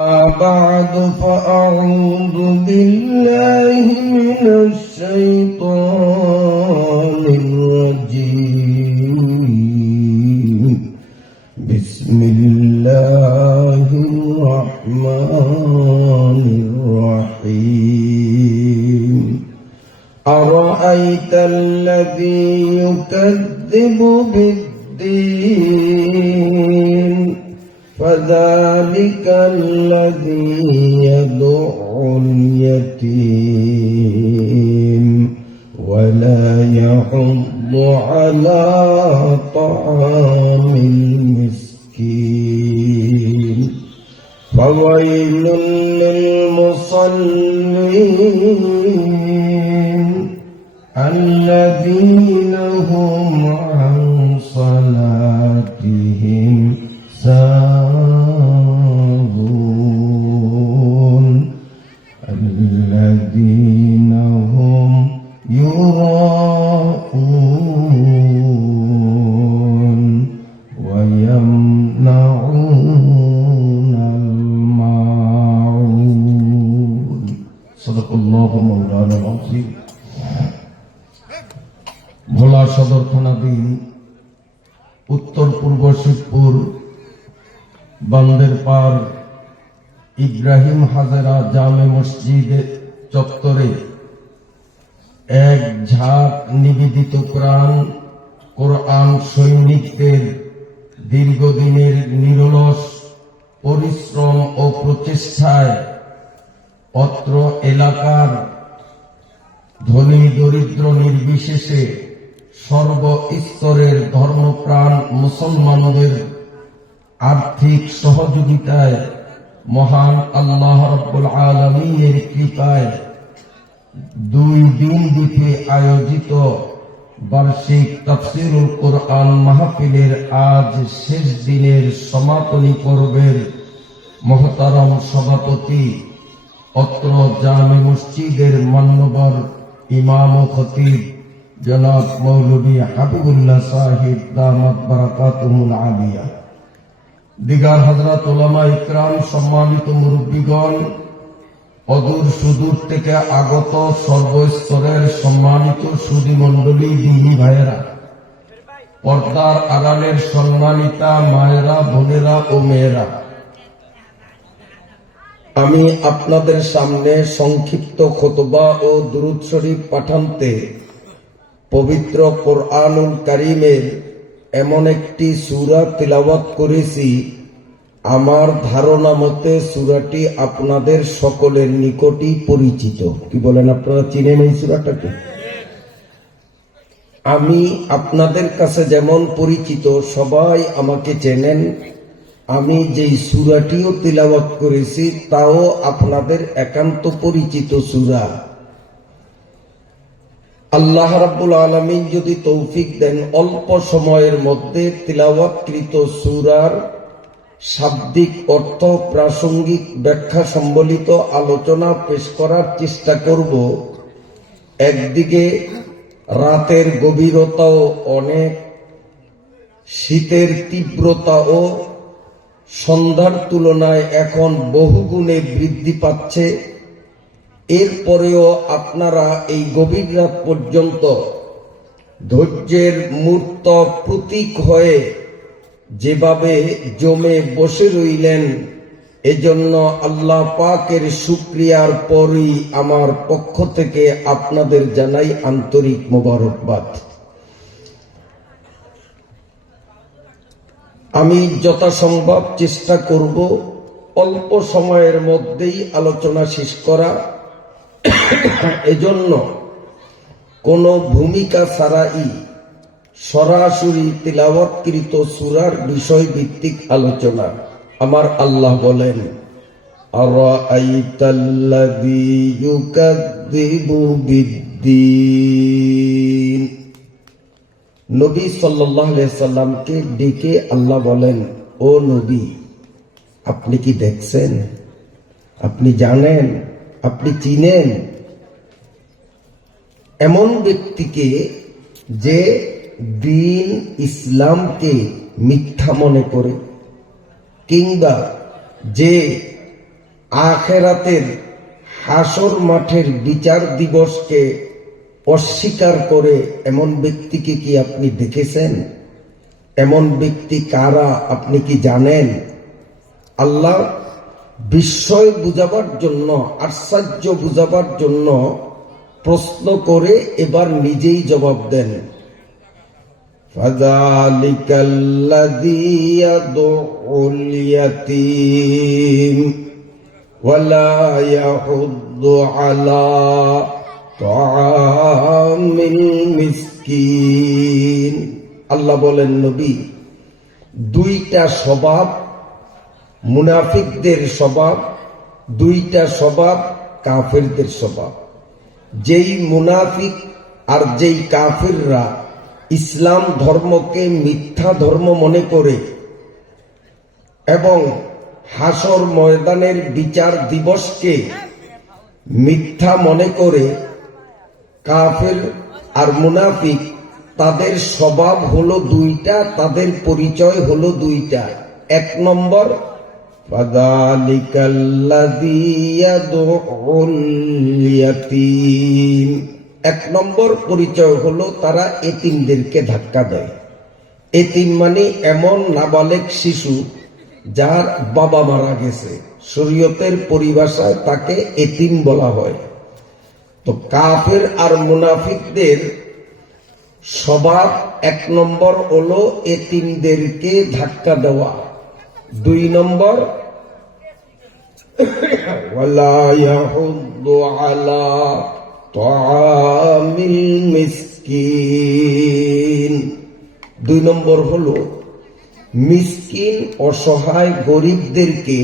بعد فأعوذ بالله من الشيطان الرجيم بسم الله الرحمن الرحيم أرأيت الذي يكذب بالدين فذلك الذي يدعو اليتيم ولا يحض على طعام المسكين فويل للمصلين الذين هم عن صلاتهم ساهون الذين هم يراءون ويمنعون الماعون صدق الله مولانا العظيم ভোলা সদর থানাধীন উত্তর পূর্ব শিবপুর বান্দেরপাড় ইব্রাহিম হাজেরা জামে মসজিদ চত্বরে এক ঝাঁক নিবেদিত কোরআন সৈনিকদের দীর্ঘদিনের নিরলস পরিশ্রম ও প্রচেষ্টায় অত্র এলাকার ধনী দরিদ্র নির্বিশেষে সর্বস্তরের ধর্মপ্রাণ মুসলমানদের আর্থিক সহযোগিতায় মহান আল্লাহ রাব্বুল আলামিনের কৃপায় 2 দিন ব্যাপী আয়োজিত বার্ষিক তাফসীরুল কোরআন মাহফিলের আজ শেষ দিনের সমাপনী পর্বের মহতারাম সভাপতি অত্র জামে মসজিদের মান্যবর ইমাম ও খতিব জনাব মৌলভী হাবিবুল্লাহ সাহিব দামাত বারাকাতুহুল আলিয়া, দিগার হযরত উলামা ইকরাম, সম্মানিত মুরব্বীগণ, অদূর সুদূর থেকে আগত সর্বস্তরের সম্মানিত সুধী মণ্ডলী, দিনী ভাইয়েরা, পর্দার আড়ালের সম্মানিতা মায়েরা, বোনেরা ও মেয়েরা, আমি আপনাদের সামনে সংক্ষিপ্ত খুতবা ও দুরূদ শরীফ পাঠান্তে পবিত্র কোরআনুল কারীমের এমন একটি সূরা তিলাওয়াত করেছি, আমার ধারণা মতে সূরাটি আপনাদের সকলের নিকটই পরিচিত। কি বলেন, আপনারা চিনেন এই সূরাটাকে? আমি আপনাদের কাছে যেমন পরিচিত, সবাই আমাকে চেনেন। আমি যেই সূরাটিও তিলাওয়াত করেছি তাও আপনাদের একান্ত পরিচিত সূরা। আল্লাহ রাব্বুল আলামিন যদি তৌফিক দেন, অল্প সময়ের মধ্যে তিলাওয়াতকৃত সূরার শাব্দিক অর্থ, প্রাসঙ্গিক ব্যাখ্যা সম্বলিত আলোচনা পেশ করার চেষ্টা করব। একদিকে রাতের গভীরতাও অনেক, শীতের তীব্রতাও সন্ধ্যার তুলনায় এখন বহুগুণে বৃদ্ধি পাচ্ছে। এরপরেও আপনারা এই গভীর রাত পর্যন্ত ধৈর্যের মূর্ত প্রতীক হয়ে যেভাবে জমে বসে রইলেন, এজন্য আল্লাহ পাকের শুকরিয়ার পরই আমার পক্ষ থেকে আপনাদের জানাই আন্তরিক মোবারকবাদ। আমি যথাসম্ভব চেষ্টা করব অল্প সময়ের মধ্যেই আলোচনা শেষ করা। এজন্য কোনো ভূমিকা ছাড়াই সরাসরি তিলাওয়াতকৃত সূরার বিষয় ভিত্তিক আলোচনা। আমার আল্লাহ বলেন, আরাআইতাল্লাযী ইউকাযযিবু বিদ্দীন। নবী সাল্লাল্লাহু আলাইহি সাল্লামকে ডেকে আল্লাহ বলেন, ও নবী, আপনি কি দেখছেন, আপনি জানেন, আপনি চিনেন এমন ব্যক্তিকে যে দিন ইসলামকে মিথ্যা মনে করে, কিংবা যে আখিরাতের হাসর মাঠের বিচার দিবসকে অস্বীকার করে এমন ব্যক্তিকে কি আপনি দেখেছেন? এমন ব্যক্তি কারা আপনি কি জানেন? আল্লাহ বিস্ময় বুঝাবার জন্য, আশ্চর্য বুঝাবার জন্য প্রশ্ন করে এবার নিজেই জবাব দেন। ফাযালিকাল্লাযী ইয়াদউল ইয়াতীম ওয়ালা ইয়াহুদ্দু আলা তাআমিল মিসকিন। আল্লাহ বলেন, নবী, দুইটা স্বভাব মুনাফিকদের স্বভাব, দুইটা স্বভাব কাফেরদের স্বভাব। যেই মুনাফিক আর যেই কাফেররা ইসলাম ধর্মকে মিথ্যা ধর্ম মনে করে এবং হাসর ময়দানের বিচার দিবসকে মিথ্যা মনে করে, কাফের আর মুনাফিক তাদের স্বভাব হলো দুইটা, তাদের পরিচয় হলো দুইটা। এক নম্বর, ফাযালিকাল্লাযী ইয়াদউল ইয়াতীম। এক নম্বর পরিচয় হলো তারা এতিমদেরকে ধাক্কা দেয়। এতিম মানে এমন নাবালেগ শিশু যার বাবা মারা গেছে, শরীয়তের পরিভাষায় তাকে এতিম বলা হয়। তো কাফের আর মুনাফিকদের স্বভাব এক নম্বর হলো এতিমদেরকে ধাক্কা দেওয়া। দুই নম্বর, ওয়ালা ইয়াহুদ্দু আলা তাআমিল মিসকিন। দুই নম্বর হলো মিসকিন, অসহায় গরিবদেরকে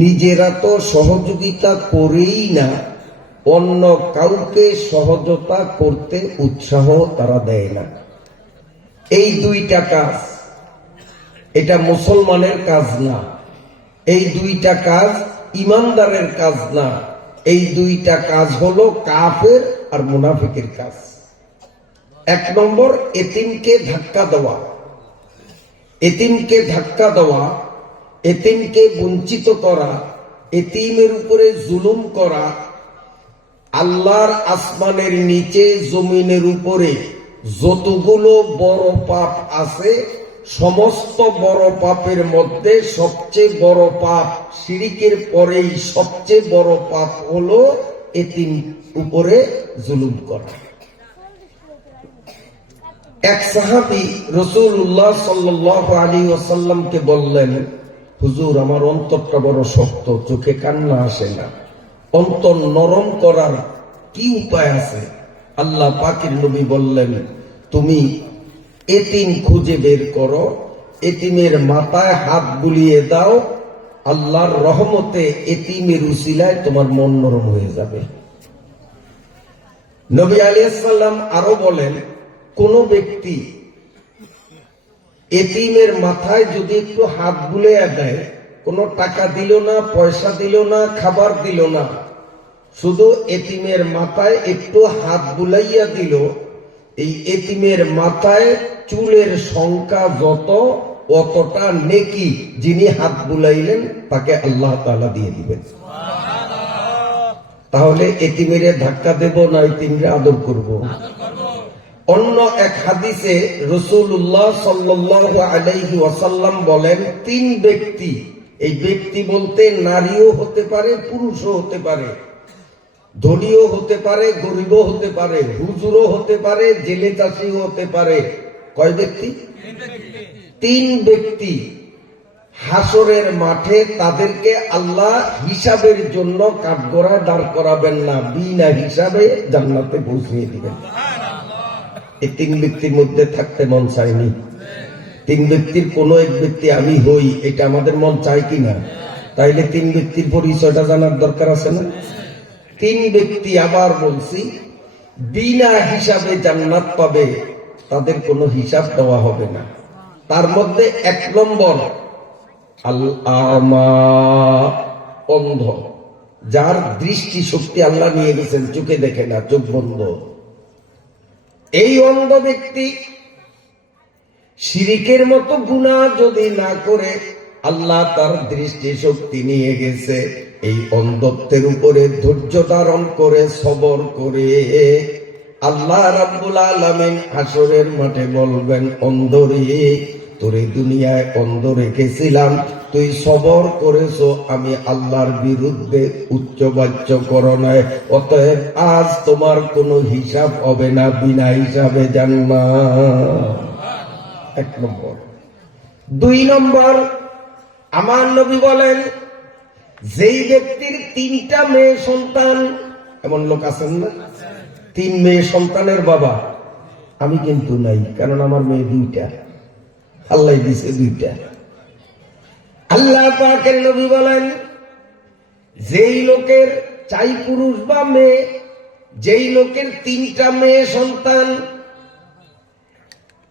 নিজেরা তো সহযোগিতা করেই না, অন্য কাউকে সহযোগিতা করতে উৎসাহ তারা দেয় না। এই দুইটা কাজ, এটা মুসলমানের কাজ না, এই দুইটা কাজ ইমানদারের কাজ না, এই দুইটা কাজ হলো কাফের আর মুনাফিকের কাজ। এক নম্বর, এতিমকে ধাক্কা দেওয়া। এতিমকে ধাক্কা দেওয়া, এতিমকে বঞ্চিত করা, এতিমের উপরে জুলুম করা। আল্লাহর আসমানের নিচে জমিনের উপরে যতগুলো বড় পাপ আছে, সমস্ত বড় পাপের মধ্যে সবচেয়ে বড় পাপ, শিরিকের পরেই সবচেয়ে বড় পাপ হলো এতিম উপরে জুলুম করা। এক সাহাবী রাসূলুল্লাহ সাল্লাল্লাহু আলাইহি ওয়াসাল্লামকে বললেন, হুজুর, আমার অন্তরটা বড় শক্ত, চোখে কান্না আসে না, অন্তর নরম করার কি উপায় আছে? আল্লাহ পাকের নবী বললেন, তুমি এতিম খুঁজে বের করো, এতিমের মাথায় হাত বুলিয়ে দাও, আল্লাহর রহমতে এতিমের উসিলায় তোমার মন নরম হয়ে যাবে। নবী আলাইহিস সালাম আরো বলেন, কোন ব্যক্তি এতিমের মাথায় যদি একটু হাত বুলিয়ে দেয়, কোনো টাকা দিল না, পয়সা দিল না, খাবার দিল না, শুধু এতিমের মাথায় একটু হাত বুলাইয়া দিল, এই এতিমের মাথায় চুলের সংখ্যা যত, অতটা নেকি যিনি হাত বুলাইলেন তাকে আল্লাহ তাআলা দিয়ে দিবেন। তাহলে এতিমের ধাক্কা দেব না এতিমরে আদর করব? অন্য এক হাদিসে রাসূলুল্লাহ সাল্লাল্লাহু আলাইহি ওয়াসাল্লাম বলেন, তিন ব্যক্তি, এই ব্যক্তি বলতে নারীও হতে পারে, পুরুষও হতে পারে, ধনীও হতে পারে, গরিবও হতে পারে, হুজুরও হতে পারে, জেলে চাষিও হতে পারে। কয় ব্যক্তি? তিন ব্যক্তি হাসরের মাঠে তাদেরকে আল্লাহ হিসাবের জন্য কাঠগড়ায় দাঁড় করাবেন না, বিনা হিসাবে জান্নাতে পৌঁছিয়ে দিবেন। এই তিন ব্যক্তির মধ্যে থাকতে মন চায়নি? তিন ব্যক্তির কোন এক ব্যক্তি আমি হই, এটা আমাদের মন চায় কিনা? তাইলে তিন ব্যক্তির পরিচয়টা জানার দরকার আছে না? তিন ব্যক্তি, আবার বলছি, বিনা হিসাবে জান্নাত পাবে, তাদের কোনো হিসাব দেওয়া হবে না। তার মধ্যে এক নম্বর, আল আমা, অন্ধ, যার দৃষ্টি শক্তি আল্লাহ নিয়ে গেছেন, চোখে দেখে না, চোখ বন্ধ। এই অন্ধ ব্যক্তি শিরিকের মতো গুনাহ যদি না করে, আল্লাহ তার দৃষ্টি শক্তি নিয়ে গেছে। এই অন্ধত্বের উপরে ধৈর্য ধারণ করে সবর করে আল্লাহ রাব্বুল আলামিন হাসরের মাঠে বলবেন, অন্ধরে তোরে দুনিয়ায় অন্ধ রেখেছিলাম, তুই সবর করেছো, আমি আল্লাহর বিরুদ্ধে উচ্চবাচ্য করো নাই, অতএব আজ তোমার কোনো হিসাব হবে না, বিনা হিসাবে জান্নাত। 1 নম্বর। 2 নম্বর, আমার নবী বলেন, যেই ব্যক্তির 3টা মেয়ে সন্তান, এমন লোক আছেন না? 3 মেয়ে সন্তানের বাবা। আমি কিন্তু নাই, কারণ আমার মেয়ে 2টা, আল্লাহ দিছে 2টা। আল্লাহ পাকের নবী বলেন, যেই লোকের চাই পুরুষ বা মেয়ে, যেই লোকের 3টা মেয়ে সন্তান,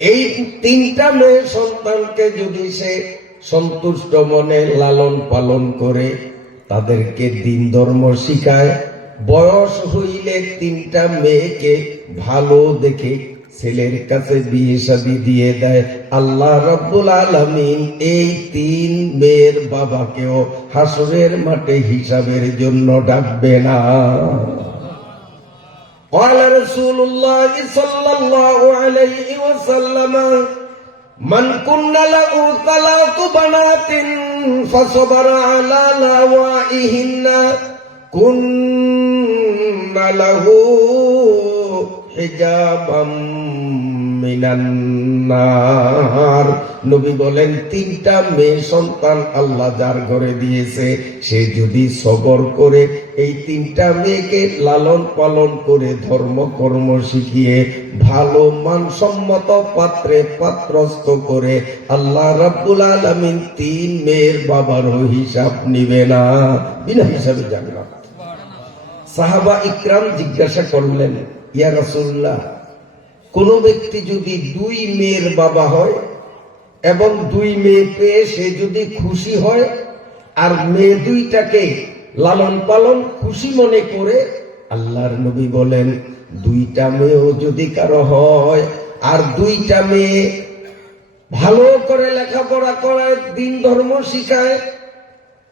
এই 3টা মেয়ে সন্তানকে যদি সে সন্তুষ্ট মনে লালন পালন করে, তাদেরকে দিন ধর্ম শিখায়, বয়স হইলে 3টা মেয়েকে ভালো দেখে ছেলের কাছে বিয়ে শাদী দিয়ে দেয়, আল্লাহ রাব্বুল আলামিন এই 3 মেয়ের বাবাকেও হাসরের মাঠে হিসাবের জন্য ডাকবে না। قال رسول الله صلى الله عليه وسلم من كن له 3 بنات فصبر على لوائهن كن له হিজাবাম মিনান নার। নবী বলেন, 3টা মেয়ে সন্তান আল্লাহ যার ঘরে দিয়েছে, সে যদি সবর করে এই 3টা মেয়েকে লালন পালন করে ধর্ম কর্ম শিখিয়ে ভালো মানসম্মত পাত্রে পাত্রস্থ করে, আল্লাহ রাব্বুল আলামিন 3 মেয়ের বাবারও হিসাব নিবে না, বিনা হিসাবে জান্নাত। সাহাবা ইকরাম জিজ্ঞাসা করলেন, ইয়া রাসূলুল্লাহ, কোন ব্যক্তি যদি 2 মেয়ের বাবা হয় এবং 2 মেয়ে পেয়ে সে যদি খুশি হয়, আর মেয়ে 2টাকে লালন পালন খুশি মনে করে, আল্লাহর নবী বলেন, 2টা মেয়েও যদি কারো হয় আর 2টা মেয়ে ভালো করে লেখাপড়া করায়, দিন ধর্ম শিখায়,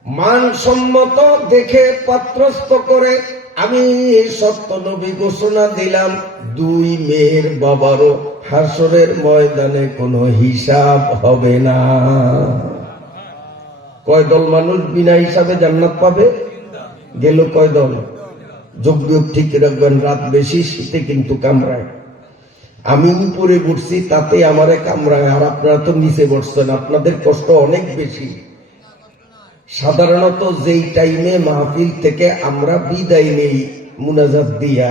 মানসম্মত দেখে পাত্রস্থ করে, আমি সত্য নবী ঘোষণা দিলাম, 2 মেয়ের বাবারও হাসরের ময়দানে কোনো হিসাব হবে না। কয় দল মানুষ বিনা হিসাবে জান্নাত পাবে? গেল কয় দল? যোগ্য ঠিক রাখবেন, রাত বেশি, শীতে কিন্তু কামড়ায়। আমি উপরে বসছি, তাতে আমারে কামড়ায়, আর আপনারা তো নিচে বসছেন, আপনাদের কষ্ট অনেক বেশি। সাধারণত যেই টাইমে মাহফিল থেকে আমরা বিদায় নেই মুনাজাত দিয়া,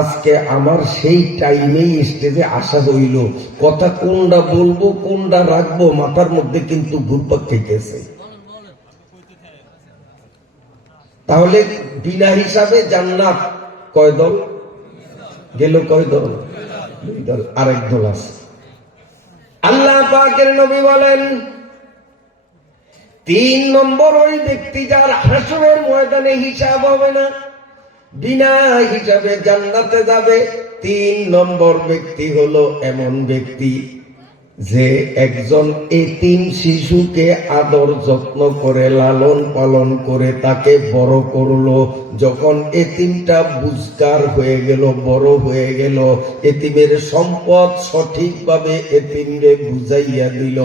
আজকে আমার সেই টাইমেই স্টেজে আসা হইল। কথা কোনটা বলবো কোনটা রাখবো মাথার মধ্যে কিন্তু ঘুরপাক খাইতেছে। তাহলে বিনা হিসাবে জান্নাত কয় দল? গেল কয় দল? 2 দল। আরেক দল আছে। আল্লাহ পাকের নবী বলেন, 3 নম্বর ওই ব্যক্তি যার হাসরের ময়দানে হিসাব হবে না, বিনা হিসাবে জান্নাতে যাবে। 3 নম্বর ব্যক্তি হলো এমন ব্যক্তি যে একজন এতিম শিশুকে আদর যত্ন করে লালন পালন করে তাকে বড় করলো। যখন এতিমটা বুঝকার হয়ে গেল, বড় হয়ে গেল, এতিমের সম্পদ সঠিকভাবে এতিমরে বুঝাইয়া দিল,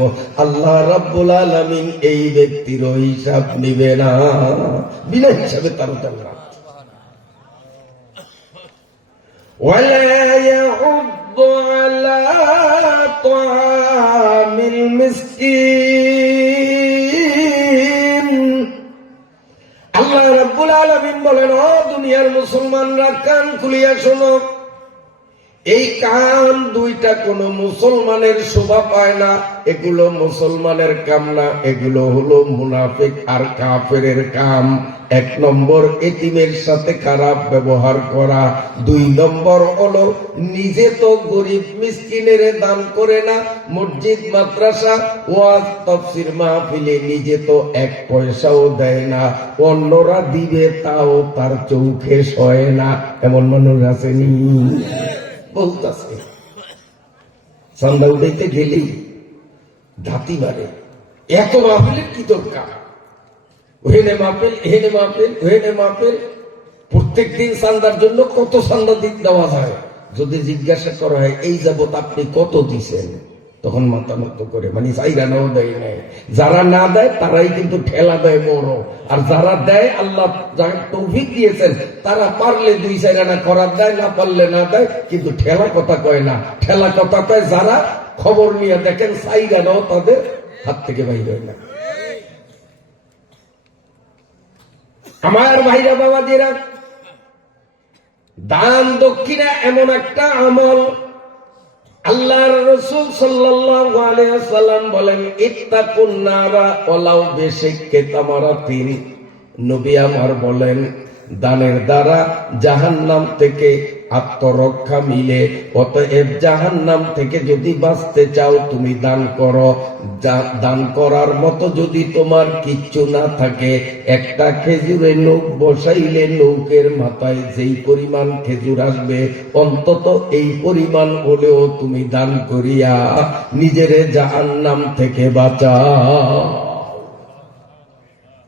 আল্লাহ রাব্বুল আলামিন এই ব্যক্তির হিসাব নিবে না, বিনা হিসাবে তার জান্নাত। ওয়ালা ইয়াউদ্দু আলা তাআমিল মিসকিন। আল্লাহ রাব্বুল আলামিন বলেন, ও দুনিয়ার মুসলমানরা, কান খুলিয়া শোনো, এই কাম 2টা কোনো মুসলমানের শোভা পায় না, এগুলো মুসলমানের কাম না, এগুলো হলো মুনাফিক আর কাফেরের কাম। 1 নম্বর এতিমের সাথে খারাপ ব্যবহার করা, 2 নম্বর হলো নিজে তো গরিব মিসকিনের দান করে না, মসজিদ মাদ্রাসা ওয়াজ তাফসীর মাহফিলে নিজে তো 1 পয়সাও দেয় না, অন্যরা দিবে তাও তার চোখে সয় না। এমন মানুষ আসেনি? বহুত আছে। চান্দা উঠাইতে গেলেই ধাতি মারে, এত মাহফিলের কি দরকার? ওহেনে মাহফিল, এহেনে মাহফিল, ওহেনে মাহফিল। প্রত্যেক দিন চান্দার জন্য কত চান্দা দেওয়া যায়? যদি জিজ্ঞাসা করা হয় এই যাবত আপনি কত দিছেন, তখন মাথা নত করে, মানে চাইরানাও দেয় নাই। যারা না দেয় তারাই কিন্তু ঠেলা দেয় বড়, আর যারা দেয় আল্লাহ যাকে তৌফিক দিয়েছেন তারা পারলে 2-4 আনা করার দেয়, না পারলে না দেয়, কিন্তু ঠেলা কথা কয় না। ঠেলা কথা কয় যারা খবর নিয়ে দেখেন চাইরানাও তাদের হাত থেকে বাইর হয় না। আমার ভাইরা বাবাজিরা, দান দক্ষিণা এমন একটা আমল, আল্লাহর রাসূল সাল্লাল্লাহু আলাইহি ওয়াসাল্লাম বলেন ইত্তাকুন নারা ওয়ালাউ বিশিক্কি তামারাতিন। নবী আমার বলেন দানের দ্বারা জাহান্নাম থেকে আত্মরক্ষা মিলে। অতএব জাহান্নাম থেকে যদি বাঁচতে চাও তুমি দান করো। দান করার মতো যদি তোমার কিচ্ছু না থাকে, একটা খেজুরে নৌক বসাইলে নৌকের মাথায় যেই পরিমাণ খেজুর আসবে, অন্তত এই পরিমাণ হলেও তুমি দান করিয়া নিজেরে জাহান্নাম থেকে বাঁচাও।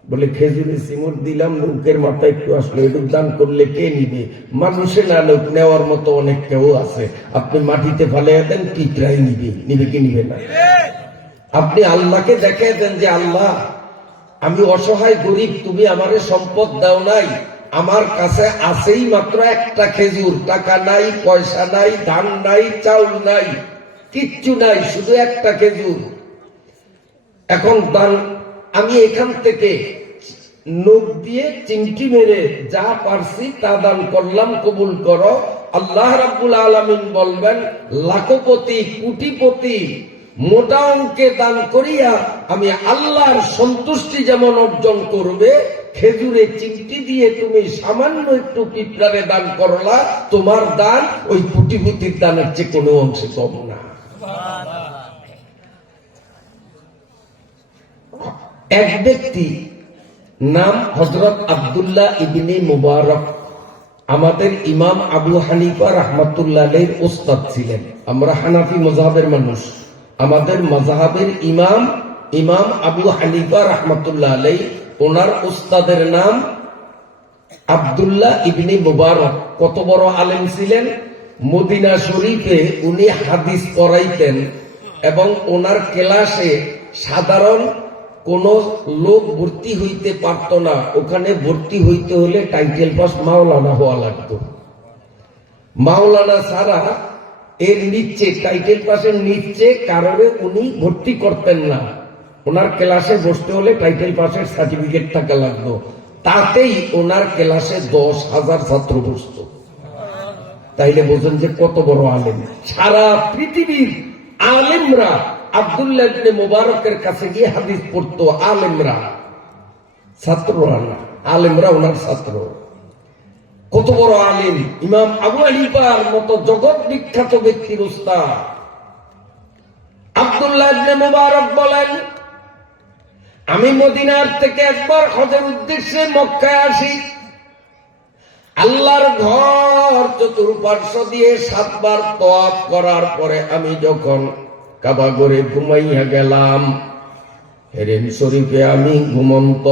বলে খেজুরে সিমুর দিলাম, নৌকের মাথায় একটু আসলে, একটু দান করলে কে নিবে? মানুষে না লোক নেওয়ার মতো অনেক কেউ আছে। আপনি মাটিতে ফালিয়ে দেন, পিঁপড়াই নিবে। নিবে কি নিবে না? আপনি আল্লাহকে দেখাই দেন যে আল্লাহ আমি অসহায় গরিব, তুমি আমারে সম্পদ দাও নাই, আমার কাছে আছেই মাত্র একটা খেজুর, টাকা নাই, পয়সা নাই, ধান নাই, চাউল নাই, কিচ্ছু নাই, শুধু একটা খেজুর। এখন দান আমি এখান থেকে নখ দিয়ে চিমটি মেরে যা পারছি তা দান করলাম, কবুল করো। আল্লাহ রাব্বুল আলামিন বলবেন লাখপতি, কোটিপতি, মোটা অঙ্কে দান করিয়া আমি আল্লাহর সন্তুষ্টি যেমন অর্জন করবে, খেজুরে চিমটি দিয়ে তুমি সামান্য একটু পিঁপড়ারে দান করলা, তোমার দান ওই কোটিপতির দানের চেয়ে কোনো অংশে কম না। এক ব্যক্তি নাম হযরত আব্দুল্লাহ ইবনে মুবারক, আমাদের ইমাম আবু হানিফা রাহমাতুল্লাহ আলাইহির উস্তাদ ছিলেন। আমরা হানাফি মাযহাবের মানুষ, আমাদের মাযহাবের ইমাম আবু হানিফা রাহমাতুল্লাহ আলাইহি, ওনার উস্তাদের নাম আব্দুল্লাহ ইবনে মুবারক। কত বড় আলেম ছিলেন! মদিনা শরীফে উনি হাদিস পড়াইতেন এবং ওনার ক্লাসে সাধারণ কোন লোক ভর্তি হইতে পারত না। ওখানে ভর্তি হইতে হলে টাইটেল পাস মাওলানা হওয়া লাগতো। মাওলানা ছাড়া এর নিচে, টাইটেল পাসের নিচে কারণে উনি ভর্তি করতেন না। ওনার ক্লাসে বসতে হলে টাইটেল পাসের সার্টিফিকেট থাকা লাগতো। তাতেই ওনার ক্লাসে 10,000 ছাত্র বসত। তাইলে বোঝেন যে কত বড় আলেম। সারা পৃথিবীর আলেমরা আব্দুল্লাহ ইবনে মুবারকের কাছে গিয়ে হাদিস পড়তো। আলেমরা, ছাত্ররা না, আলেমরা ওনার ছাত্র। কত বড় আলেম! ইমাম আবু হানিফার মতো জগৎ বিখ্যাত ব্যক্তির উস্তাদ আব্দুল্লাহ ইবনে মুবারক বলেন, আমি মদিনার থেকে একবার হজের উদ্দেশ্যে মক্কায় আসি। আল্লাহর ঘর চতুর্পার্শ্ব দিয়ে 7 বার তওয়াফ করার পরে আমি যখন কাবা ঘরে ঘুমাইয়া গেলাম, হেরেম শরীফে আমি ঘুমন্ত,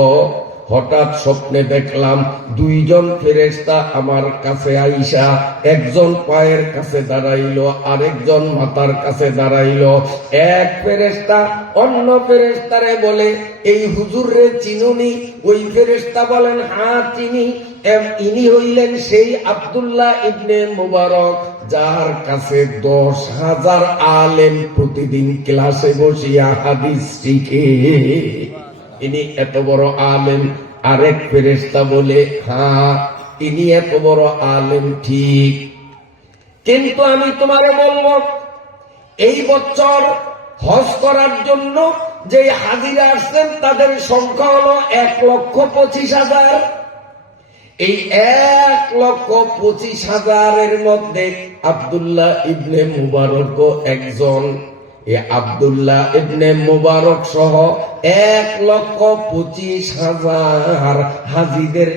হঠাৎ স্বপ্নে দেখলাম 2 জন ফেরেশতা আমার কাছে আইসা, একজন পায়ের কাছে দাঁড়াইলো, আরেকজন মাথার কাছে দাঁড়াইলো। এক ফেরেশতা অন্য ফেরেশতারে বলে, এই হুজুর রে চিনুনি? ওই ফেরেশতা বলেন, হ্যাঁ চিনি। ইনি হইলেন সেই আব্দুল্লাহ ইবনে মুবারক যার কাছে 10,000 আলেম প্রতিদিন ক্লাসে বসিয়া হাদিস শিখে। ইনি এত বড় আলেম। আরেক ফেরেশতা বলে, হ্যাঁ ইনি এত বড় আলেম ঠিক, কিন্তু আমি তোমারে বলবো, এই বছর হজ করার জন্য যে হাজিরা আসছেন তাদের সংখ্যা হলো 1,25,000। এই 1,25,000-এর মধ্যে আব্দুল্লাহ ইবনে মুবারক একজন। এ আব্দুল্লাহ ইবনে মুবারক সহ 1,25,000 হাজিদের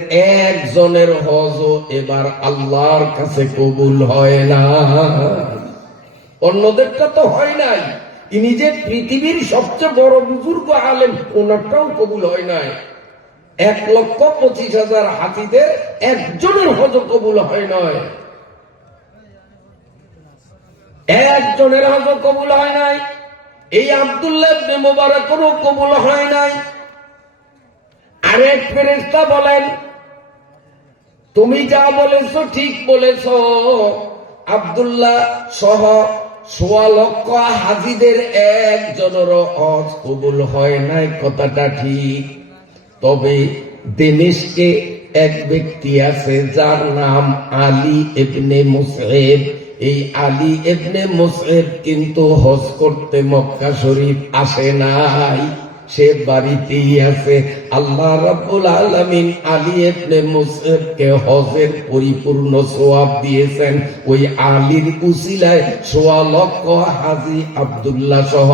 একজনের হজ এবার আল্লাহর কাছে কবুল হয় না। অন্যদেরটা তো হয় নাই, ইনি যে পৃথিবীর সবচেয়ে বড় বুজুর্গ আলেম, ওনারটাও কবুল হয় নাই। 1,25,000 হাজিদের একজনের হজ কবুল হয় নাই, একজনের হজ কবুল হয় নাই। এই আব্দুল্লাহ ইবনে মুবারকেরও কবুল হয় নাই। আরেক ফেরেশতা বলেন, তুমি যা বলেছো ঠিক বলেছো, আব্দুল্লাহ সহ 1.25 লক্ষ হাজিদের একজনেরও হজ কবুল হয় নাই, কথাটা ঠিক। তবে দেমেশকে এক ব্যক্তি আছে যার নাম আলী ইবনে মুসইব। এই আলী ইবনে মুসইব কিন্তু হজ করতে মক্কা শরীফ আসে নাই, সে বাড়িতেই আছে। আল্লাহ রাব্বুল আলামিন আলী ইবনে মুসইবকে হজের পরিপূর্ণ সওয়াব দিয়েছেন। ওই আলীর উসিলায় 1.25 লক্ষ হাজী আব্দুল্লাহ সহ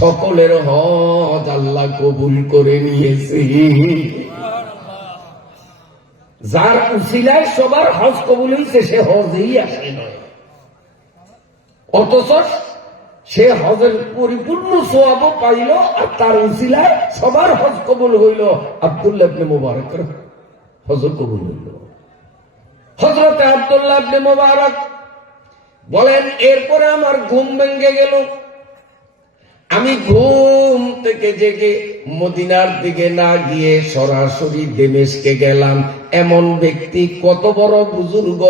সকলের হজ আল্লাহ কবুল করে নিয়েছে। যার উসিলায় সবার হজ কবুল হয়েছে সে হজেই আসে নয়, অথচ সে হজের পরিপূর্ণ সওয়াবও পাইল, আর তার উসিলায় সবার হজ কবুল হইল। আব্দুল্লাহ ইবনে মুবারকের হজ কবুল হইল। হযরত আব্দুল্লাহ ইবনে মুবারক বলেন, এরপরে আমার ঘুম ভেঙে গেল। আমি ঘুম থেকে জেগে মদিনার দিকে না গিয়ে সরাসরি দেমেশকে গেলাম। এমন ব্যক্তি কত বড় বুজুর্গ,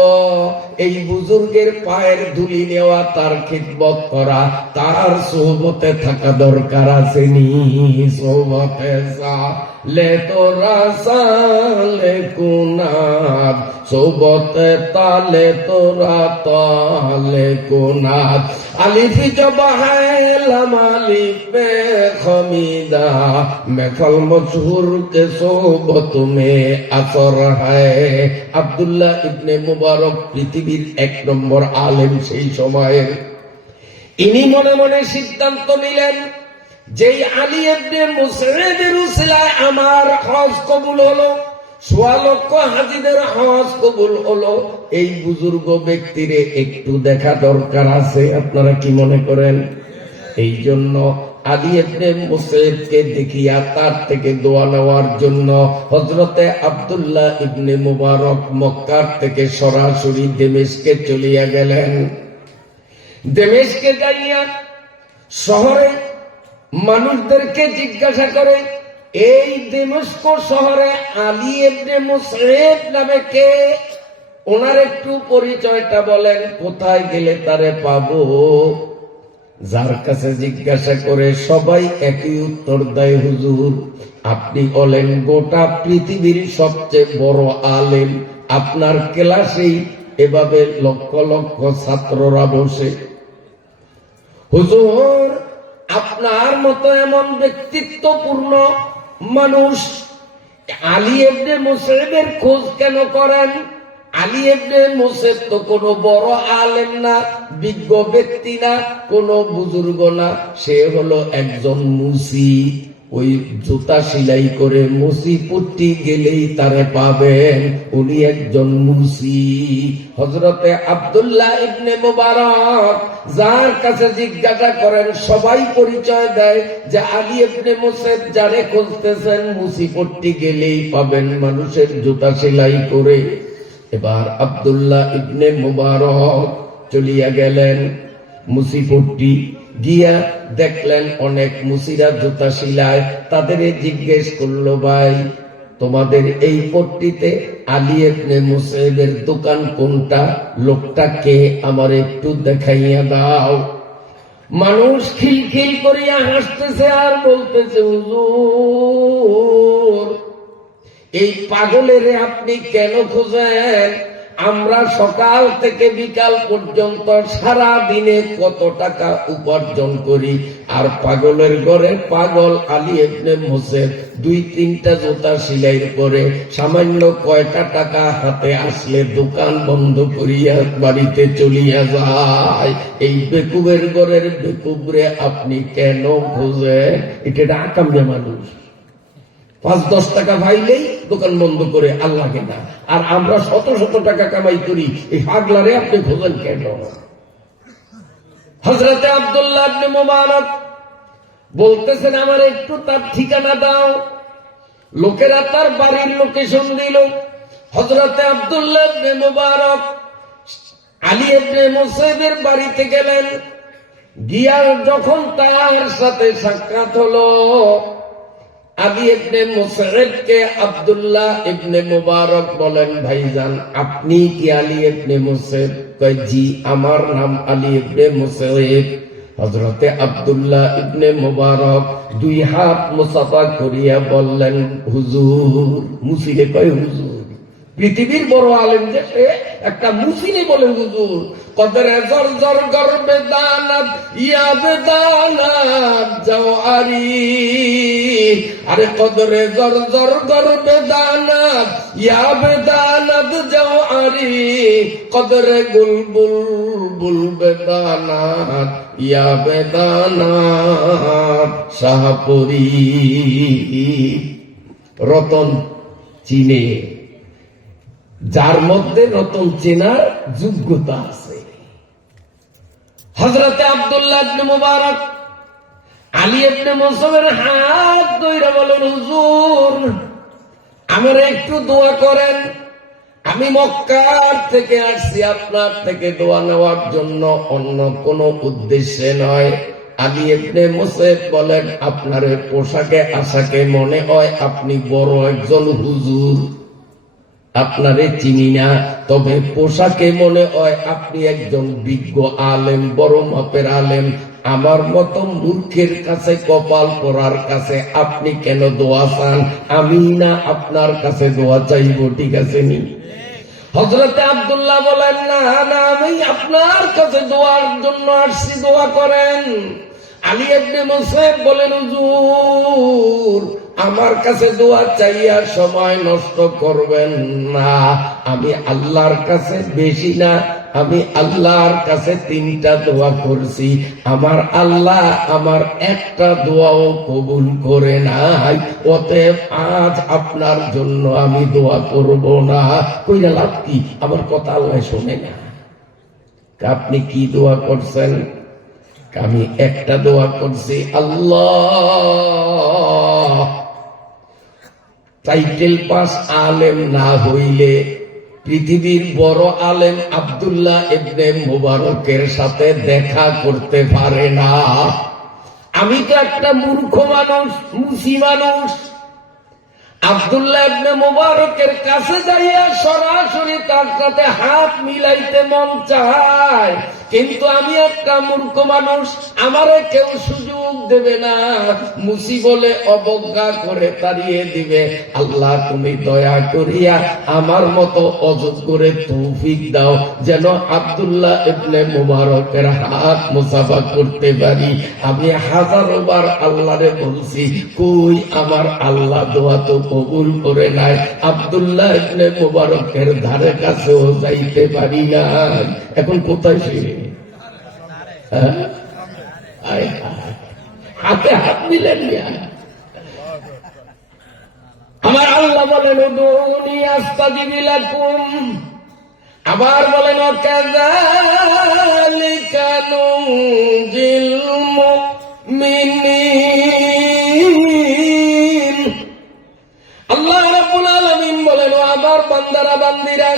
এই বুজুর্গের পায়ের ধুলি নেওয়া, তার খিদমত করা, তার সোহবতে থাকা দরকার আছে নি? সোহবতে সালে তোরা সালে কুনাদ, সোহবতে তালে তোরা তালে কুনাদ। আলিফ জবাহাইলাম আলিফ পে খমিদা, মেখল মশহুর কে সোহবত মে আসর হায়। আব্দুল্লাহ ইবনে মুবারক পৃথিবীর 1 নম্বর আলেম সেই সময়ের। ইনি মনে মনে সিদ্ধান্ত নিলেন, যেই আলী ইবনে মুসইবের উসিলায় আমার হজ কবুল হলো, 1.25 লক্ষ হাজিদের হজ কবুল হলো, এই বুজুর্গ ব্যক্তিরে একটু দেখা দরকার আছে। আপনারা কি মনে করেন? এই জন্য আলী ইবনে মুসইবকে দেখিয়া তার থেকে দোয়া নেওয়ার জন্য হযরতে আব্দুল্লাহ ইবনে মুবারক মক্কার থেকে সরাসরি দেমেশকে চলিয়া গেলেন। দেমেশকে যাইয়া শহরে মানুষদেরকে জিজ্ঞাসা করে, এই দেমস্ক শহরে আলী ইবনে মুসইব নামে কে? ওনার একটু পরিচয়টা বলেন, কোথায় গেলে তারে পাবো? যার কাছে জিজ্ঞাসা করে সবাই একই উত্তর দেয়, হুজুর আপনি বলেন গোটা পৃথিবীর সবচেয়ে বড় আলেম, আপনার ক্লাসেই এভাবে লক্ষ লক্ষ ছাত্ররা বসে। হুজুর আপনার মতো এমন ব্যক্তিত্বপূর্ণ মানুষ আলী ইবনে মুসইবের খোঁজ কেন করেন? আলী ইবনে মুসইব তো কোনো বড় আলেম না, বিজ্ঞ ব্যক্তি না, কোনো বুজুর্গ না, সে হলো একজন মুসি। ওই জুতা সেলাই করে মুসি পুট্টি গেলেই তারে পাবেন, উনি একজন মুসি। হযরতে আব্দুল্লাহ ইবনে মুবারক যার কাছে জিজ্ঞাসা করেন সবাই পরিচয় দেয় যে আলী ইবনে মুসইব যারে খুঁজতেছেন মুসি পুট্টি গেলেই পাবেন, মানুষের জুতা সেলাই করে। এবার আব্দুল্লাহ ইবনে মুবারক চলিয়া গেলেন মুসিপট্টি, গিয়া দেখলেন অনেক মুসিরা জুতা সিলায়। তাদের জিজ্ঞেস করলো, ভাই তোমাদের এই পট্টিতে আলী ইবনে মুসইবের দোকান কোনটা? লোকটা কে? আমার একটু দেখাইয়া দাও। মানুষ খিলখিল করিয়া হাসতেছে আর বলতেছে, হুজুর এই পাগলের আপনি কেন খোঁজেন? আমরা সকাল থেকে বিকাল পর্যন্ত সারা দিনে কত টাকা উপার্জন করি, আর পাগলের ঘরে পাগল আলী ইবনে মুসইব 2-3টা জুতা সিলাইয়ের পরে সামান্য কয়টা টাকা হাতে আসলে দোকান বন্ধ করিয়া বাড়িতে চলিয়া যায়। এই বেকুবের ঘরের বেকুবরে আপনি কেন খোঁজেন? এটা আকামে মানুষ 5-10 টাকা পাইলেই দোকান বন্ধ করে আল্লাহকে না, আর আমরা শত শত টাকা কামাই করি, এই পাগলারে আপনি খোঁজেন কেন? হযরতে আব্দুল্লাহ ইবনে মুবারক বলতেছেন, আমার একটু তার ঠিকানা দাও। লোকেরা তার বাড়ির লোকেশন দিল। হযরতে আব্দুল্লাহ ইবনে মুবারক আলী ইবনে মুসাইবের বাড়িতে গেলেন। গিয়ার যখন তার সাথে সাক্ষাৎ হলো, আলী ইবনে মুসাইবকে আব্দুল্লাহ ইবনে মুবারক বলেন, ভাইজান আপনি কি আলী ইবনে মুসাইব? কয় জি, আমার নাম আলী ইবনে মুসাইব। হযরতে আব্দুল্লাহ ইবনে মুবারক দুই হাত মুসাফা করিয়া বললেন, হুজুর। মুসিলে কয় হুজুর। পৃথিবীর বড় আলেম যে সে একটা মুসিলে বলে হুজুর। কদরে জর জর গর্বে দানাত ইয়া বেদানাত জওয়ারি। আরে কদরে জর জর গর্বে দানাত ইয়া বেদানাত জওয়ারি। কদরে গুলবুল বুল বেদানাত ইয়া বেদানাত শাহপুরি। রতন চিনে যার মধ্যে রতন চেনার যোগ্যতা আছে। হযরতে আব্দুল্লাহ ইবনে মুবারক আলী ইবনে মুসাইবের হাত ধরে বলেন, হুজুর আমার একটু দোয়া করেন। আমি মক্কার থেকে আসছি আপনার থেকে দোয়া নেওয়ার জন্য, অন্য কোনো উদ্দেশ্যে নয়। আলী ইবনে মুসাইব বলেন, আপনার পোশাকে আশাকে মনে হয় আপনি বড় একজন হুজুর। আপনারে চিনি না, তবে পোশাকে মনে হয় আপনি একজন বিজ্ঞ আলেম, বড় মাপের আলেম। আমার মতো মূর্খের কাছে, কপাল পরার কাছে আপনি কেন দোয়া চান? আমি না আপনার কাছে দোয়া চাইব, ঠিক আছে নি? হযরতে আব্দুল্লাহ বলেন, না না, আমি আপনার কাছে দোয়ার জন্য আসছি, দোয়া করেন। আলী ইবনে মুসাইব বলেন, হুজুর আমার কাছে দোয়া চাইয়া সময় নষ্ট করবেন না। আমি আল্লাহর কাছে বেশি না, আমি আল্লাহর কাছে 3টা দোয়া করছি। আমার আল্লাহ আমার একটা দোয়াও কবুল করে নাই। অতএব আজ আপনার জন্য আমি দোয়া করব না। কইরা লাভ কি? আমার কথা আল্লাহ শোনে না। আপনি কি দোয়া করছেন? আমি একটা দোয়া করছি, আল্লাহ টাইটেল পাস আলেম না হইলে পৃথিবীর বড় আলেম আব্দুল্লাহ ইবনে মুবারকের সাথে দেখা করতে পারে না। আমি তো একটা মূর্খ মানুষ, মুসি মানুষ। আব্দুল্লাহ ইবনে মুবারকের কাছে যাইয়া সরাসরি তার সাথে হাত মিলাইতে মন চায়, কিন্তু আমি একটা মূর্খ মানুষ, আমারে কেউ সুযোগ দেবে না। মুসি বলে অবজ্ঞা করে তাড়িয়ে দিবে। আল্লাহ তুমি দয়া করিয়া আমার মতো অযোগ্যরে তৌফিক দাও, যেন আব্দুল্লাহ ইবনে মুবারকের হাত মুসাফা করতে পারি। আমি হাজারো বার আল্লাহরে বলছি, কই আমার আল্লাহ দোয়া তো কবুল করে নাই। আব্দুল্লাহ ইবনে মুবারকের ধারে কাছেও যাইতে পারি না। এখন কোথায় সে? হাতে হাত মিলেন না। আমার আল্লাহ বলেন, উদুনি আস্তাজিব লাকুম। আবার বলেন, কাযালিকা নুনজিল মুমিনিন। আল্লাহ রাব্বুল আলামিন বলেন, আমার বান্দারা বান্দিরা,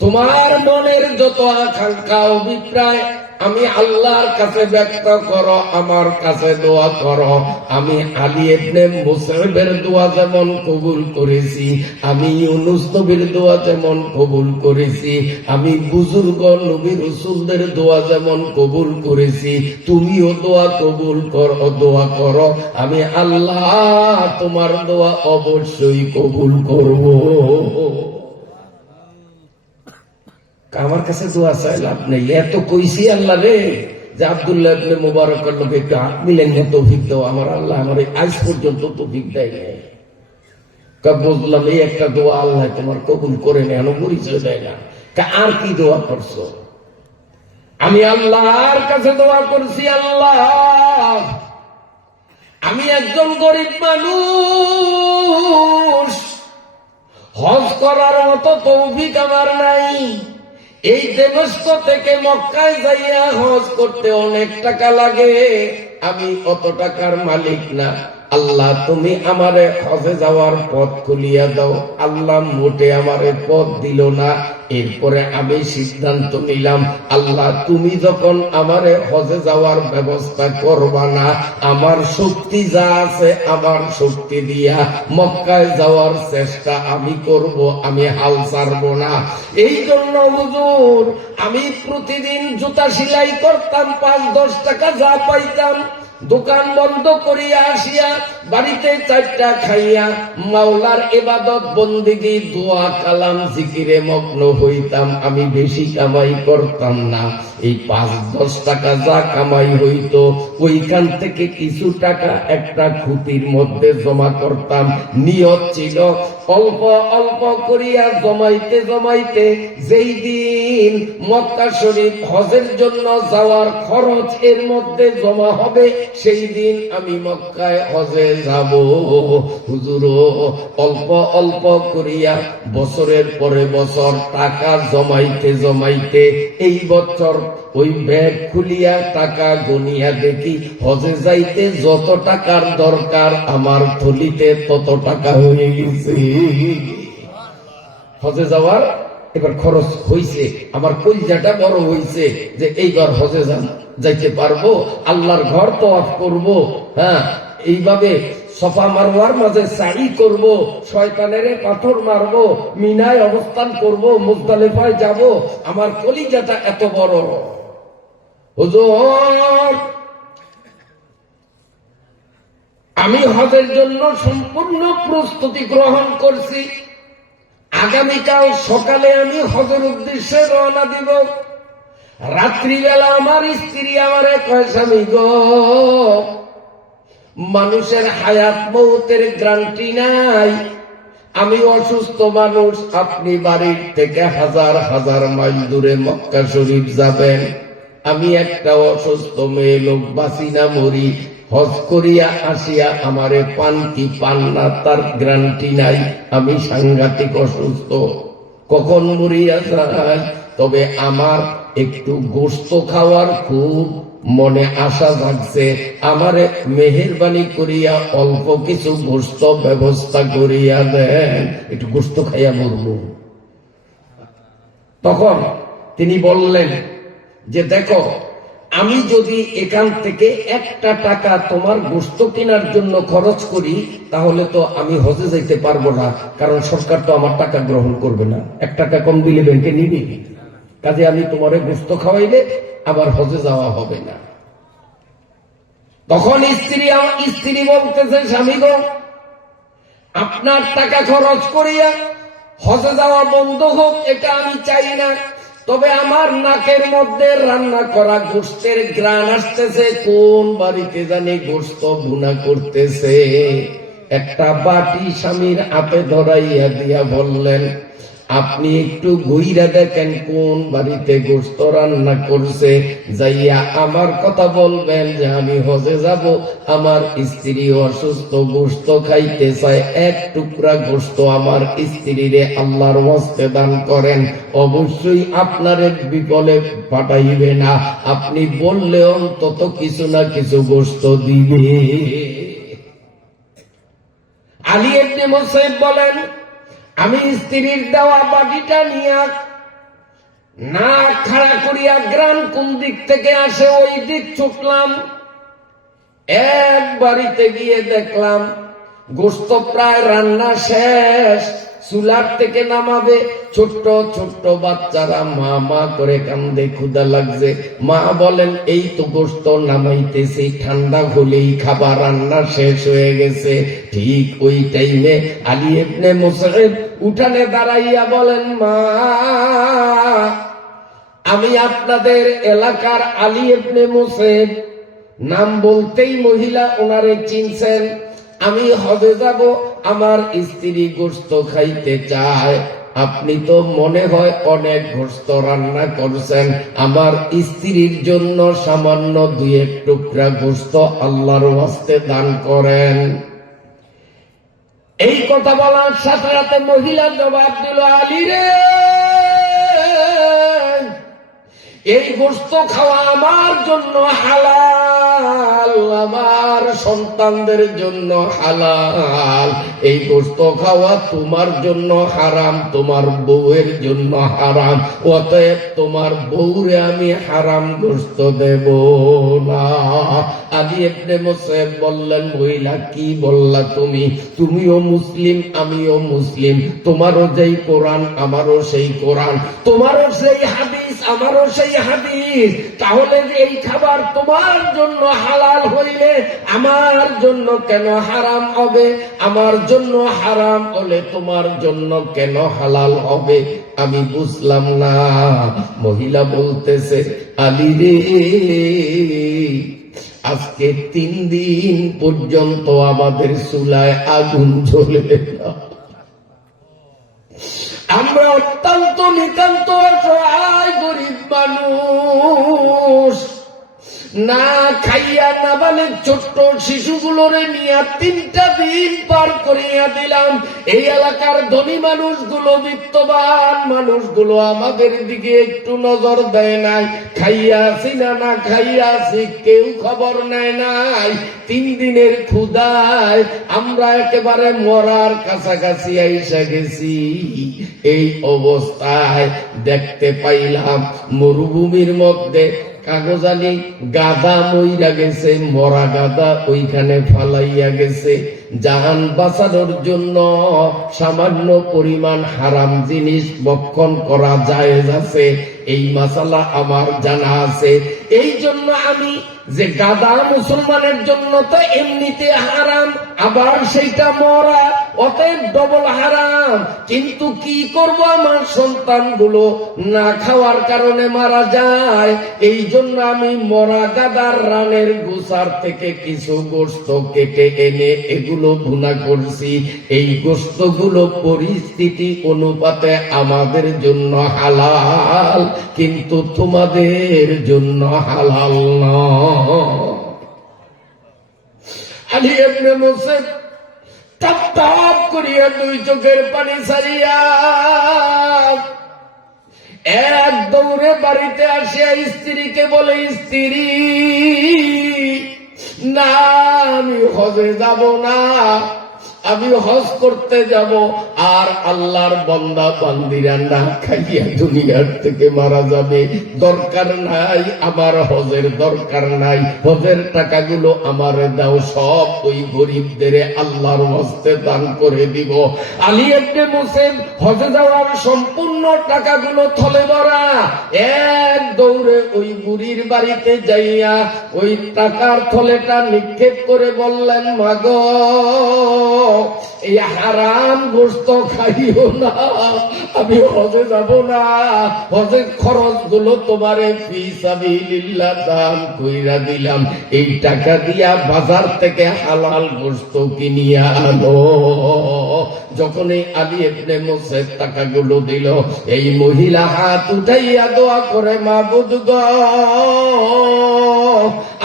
তোমার মনের যত আকাঙ্ক্ষা অভিপ্রায় আমি আল্লাহর কাছে ব্যক্ত করো, আমার কাছে দোয়া করো। আমি আলী ইবনে মুসাইবের দোয়া যেমন কবুল করেছি, আমি ইউনুস নবীর দোয়া যেমন কবুল করেছি, আমি বুজুর্গ নবী রাসূলদের দোয়া যেমন কবুল করেছি, তুমিও দোয়া কবুল করো, দোয়া করো। আমি আল্লাহ তোমার দোয়া অবশ্যই কবুল করব। আমার কাছে দোয়া চাই লাভ নেই। এত কইছি আল্লাহ রে যে আব্দুল্লাহ ইবনে মুবারকের লোকে একটু হাত মিলেন না, তৌফিক দাও। আমার আল্লাহ আমার আজ পর্যন্ত তৌফিক দেয় নাই। বুঝলাম এই একটা দোয়া আল্লাহ তোমার কবুল করে নেন, পরিচয় দেয় না। আর কি দোয়া করছো? আমি আল্লাহর কাছে দোয়া করছি, আল্লাহ আমি একজন গরিব মানুষ, হজ করার মতো তৌফিক আমার নাই, এই দেমস্ক থেকে মক্কায় যাইয়া হজ করতে অনেক টাকা লাগে, আমি অত টাকার মালিক না। আল্লাহ তুমি আমারে হজে যাওয়ার পথ খুলিয়া দাও। আল্লাহ মোটে আমারে পথ দিল না। এরপরে আমি সিদ্ধান্ত নিলাম, আল্লাহ তুমি যখন আমারে হজে যাওয়ার ব্যবস্থা করবা না, আমার শক্তি যা আছে আমার শক্তি দিয়া মক্কায় যাওয়ার চেষ্টা আমি করব, আমি হাল ছাড়ব না। এই জন্য হুজুর আমি প্রতিদিন জুতা সেলাই করতাম, 5-10 টাকা যা পাইতাম দোকান বন্ধ করিয়া আসিয়া বাড়িতে 4টা খাইয়া মাওলার ইবাদত বন্দিগি দোয়া কালাম জিকিরে মগ্ন হইতাম। আমি বেশি কামাই করতাম না। এই 5-10 টাকা যা কামাই হইতো ওইখান থেকে কিছু টাকা একটা খুঁটির মধ্যে জমা করতাম। নিয়ত ছিল অল্প অল্প করিয়া জমাইতে জমাইতে যেই দিন মক্কা শরীফ হজের জন্য যাওয়ার খরচ এর মধ্যে জমা হবে, সেই দিন আমি মক্কায় হজে যাব। হুজুর অল্প অল্প করিয়া বছরের পরে বছর টাকা জমাইতে জমাইতে এই বছর ওই ব্যাগ খুলিয়া টাকা গনিয়া দেখি হজে যাইতে যত টাকার দরকার আমার থলিতে তত টাকা হয়ে গেছে। হজে যাওয়ার এবার খরচ হইছে, আমার কলিজাটা বড় হইছে যে এইবার হজে যাইতে পারবো, আল্লাহর ঘর তওয়াফ করব, হ্যাঁ এইভাবে সফা মারওয়ার মাঝে সাই করব, শয়তানের পাথর মারব, মিনায় অবস্থান করব, মুজদালিফায় যাব। আমার কলিজাটা এত বড়। হুজুর আমি হজের জন্য সম্পূর্ণ প্রস্তুতি গ্রহণ করছি। আগামীকাল সকালে আমি হজের উদ্দেশ্যে রওনা দিব। রাত্রিবেলা আমার স্ত্রী আমারে কয়, স্বামী গো মানুষের হায়াত মৌতের গ্যারান্টি নাই, আমি অসুস্থ মানুষ, আপনি বাড়ির থেকে 1000 মাইল দূরে মক্কা শরীফ যাবেন, আমি একটা অসুস্থ মেয়ে লোক, বাঁচি না মরি, হজ করিয়া আসিয়া আমারে পান কি পান না তার গ্যারান্টি নাই, আমি সাংঘাতিক অসুস্থ, কখন মরিয়া যায়। তবে আমার একটু গোশত খাওয়ার খুব মনে আশা জাগছে, আমারে মেহেরবানি করিয়া অল্প কিছু গোশত ব্যবস্থা করিয়া দেন, একটু গোশত খাইয়া মরব। তখন তিনি বললেন যে দেখো, আমি যদি এখান থেকে একটা টাকা তোমার গোশত কেনার জন্য খরচ করি তাহলে তো আমি হজে যাইতে পারবো না, কারণ সরকার তো আমার টাকা গ্রহণ করবে না, 1 টাকা কম দিলে ব্যাংকে নিবি, কাজে আমি তোমারে গোশত খাওয়াইলে আবার হজে যাওয়া হবে না। তখন স্ত্রী বলতেছে, স্বামী গো আপনার টাকা খরচ করিয়া হজে যাওয়া বন্ধ হোক এটা আমি চাই না, তবে আমার নাকের মধ্যে রান্না করা গোশতের ঘ্রাণ আসতেছে, কোন বাড়িতে জানি গোশত ভুনা করতেছে। একটা বাটি স্বামীর হাতে ধরাইয়া দিয়া বললেন, আপনি একটু ঘুইরা দেখেন কোন বাড়িতে গোশত রান্না করছে, যাইয়া আমার কথা বলবেন যে আমি হজে যাব, আমার স্ত্রী অসুস্থ, গোশত খাইতে চায়, 1 টুকরা গোশত আমার স্ত্রীরে আল্লাহর ওয়াস্তে দান করেন, অবশ্যই আপনার বিপলে পাঠাইবে না, আপনি বললে অন্তত কিছু না কিছু গোশত দিবে। আলী ইবনে মুসাইব বলেন, আমি স্ত্রীর দেওয়া বাটিটা নিয়ে না খাড়া করিয়া গ্রাম কোন দিক থেকে আসে ওই দিক ছুটলাম। এক বাড়িতে গিয়ে দেখলাম গোশত প্রায় রান্না শেষ, চুলার থেকে নামাবে, ছোট্ট ছোট্ট বাচ্চারা মা মা করে কান্দে, ক্ষুধা লাগছে। মা বলেন, এই তো গোশত নামাইতেছি, ঠান্ডা হলেই খাবার, রান্না শেষ হয়ে গেছে। ঠিক ওই টাইমে আলী ইবনে মুসাইব উঠানে দাঁড়াইয়া বলেন, মা আমি আপনাদের এলাকার আলী ইবনে মুসাইব, নাম বলতেই মহিলা ওনারে চিনছেন, আমি হজে যাব, আমার স্ত্রী গোশত খাইতে চায়, আপনি তো মনে হয় অনেক গোশত রান্না করছেন, আমার স্ত্রীর জন্য সামান্য 2-1 টুকরা গোশত আল্লাহর ওয়াস্তে দান করেন। এই কথা বলার সাথে সাথে মহিলা জবাব দিল, আলী রে এই গোশত খাওয়া আমার জন্য হালাল, আমার সন্তানদের জন্য হালাল। এই গোশত খাওয়া তোমার জন্য হারাম, তোমার বউয়ের জন্য হারাম। অতএব তোমার বউরে আমি হারাম গোশত দেব না। আলী ইবনে মুসাইব বললেন, মহিলা কি বললা তুমি? তুমিও মুসলিম, আমিও মুসলিম, তোমারও যেই কোরআন আমারও সেই কোরআন, তোমারও সেই হাদিস আমারও সেই হাদিস। তাহলে এই খাবার তোমার জন্য হালাল হইলে আমার জন্য কেন হারাম হবে? আমার জন্য হারাম হলে তোমার জন্য কেন হালাল হবে? আমি বুঝলাম না। মহিলা বলতেছে, আলী রে, আজকে 3 দিন পর্যন্ত আমাদের চুলায় আগুন জ্বলে না। আমরা অত্যন্ত নিতান্ত অসহায় গরিব মানুষ, না খাইয়া না বালে ছোট্ট শিশুগুলোরে নিয়ে 3টা দিন পার করিয়া দিলাম। এই এলাকার ধনী মানুষগুলো, বিত্তবান মানুষগুলো আমাদের দিকে একটু নজর দেয় নাই। খাইয়াছি না না খাইয়াছি কেউ খবর নেয় নাই। 3 দিনের ক্ষুধায় আমরা একেবারে মরার কাছাকাছি আইসা গেছি। এই অবস্থায় দেখতে পাইলাম মরুভূমির মধ্যে কাগজালি গাদা মইরা গেছে, মরা গাদা ওইখানে ফালাইয়া গেছে। জাহান বাঁচানোর জন্য সামান্য পরিমাণ হারাম জিনিস ভক্ষণ করা জায়েজ আছে, এই মাসালা আমার জানা আছে। এই জন্য আমি যে গাদা মুসলমানের জন্য তো এমনিতে হারাম, আবার সেইটা মরা, অতএব ডবল হারাম। কিন্তু কি করব, আমার সন্তানগুলো না খাওয়ার কারণে মারা যায়। এই জন্য আমি মরা গাদার রানের গোসার থেকে কিছু গোশত কেটে এনে এগুলো ভুনা করছি। এই গোশতগুলো পরিস্থিতি অনুপাতে আমাদের জন্য হালাল, কিন্তু তোমাদের জন্য হালাল নয়। আলী ইবনে মুসাইব টপ টপ করিয়া 2 চোখের পানি ছাড়িয়া এক দৌড়ে বাড়িতে আসিয়া স্ত্রীকে বলে, স্ত্রী, না আমি হজে যাব না, আমি হজ করতে যাব। আর আল্লাহর বান্দা বান্দিরা না খাইয়া দুনিয়ার থেকে মারা যাবে। দরকার নাই, আমার হজের দরকার নাই। হজের টাকাগুলো আমারে দাও, সব ওই গরিবদের আল্লাহর হস্তে দান করে দিব। আলী ইবনে মুসাইব হজে যাওয়ার সম্পূর্ণ টাকাগুলো থলে ভরা এক দৌড়ে ওই বুড়ির বাড়িতে যাইয়া ওই টাকার থলেটা নিক্ষেপ করে বললেন, মাগো, এই হারাম গোশত খাইও না, আমি হজে যাব না। হজের খরচ গুলো তোমারে ফি সাবিলিল্লাহ দান কইরা দিলাম। এই টাকা দিয়া বাজার থেকে হালাল গোশত কিনিয়া আনো। যখন এই আলী ইবনে মুসাইব টাকাগুলো দিল, এই মহিলা হাত উঠাইয়া দোয়া করে, মাবুদ গো,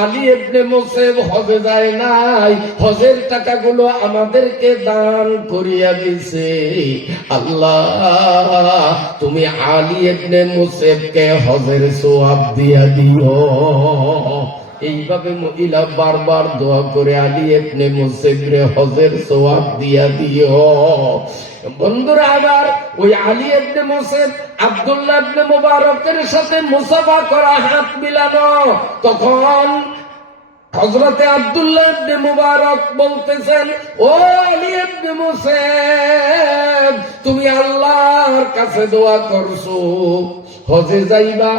আলী ইবনে মুসাইব হজে যায় নাই, হজের টাকাগুলো আমাদেরকে দান করিয়া দিছে। আল্লাহ, তুমি আলী ইবনে মুসাইবকে হজের সওয়াব দিয়া দিও। এইভাবে মহিলা বারবার দোয়া করে আলী ইবনে মুসাইবরে হজের সওয়াব দিয়া দিও। বন্ধুরা, আবার ওই আলী ইবনে মুসাইব আব্দুল্লাহ ইবনে মুবারকের সাথে মুসাফা করা, হাত মিলানো। তখন হযরতে আব্দুল্লাহ ইবনে মুবারক বলতেছেন, ও আলী ইবনে মুসাইব, তুমি আল্লাহর কাছে দোয়া করছো, হজে যাইবা,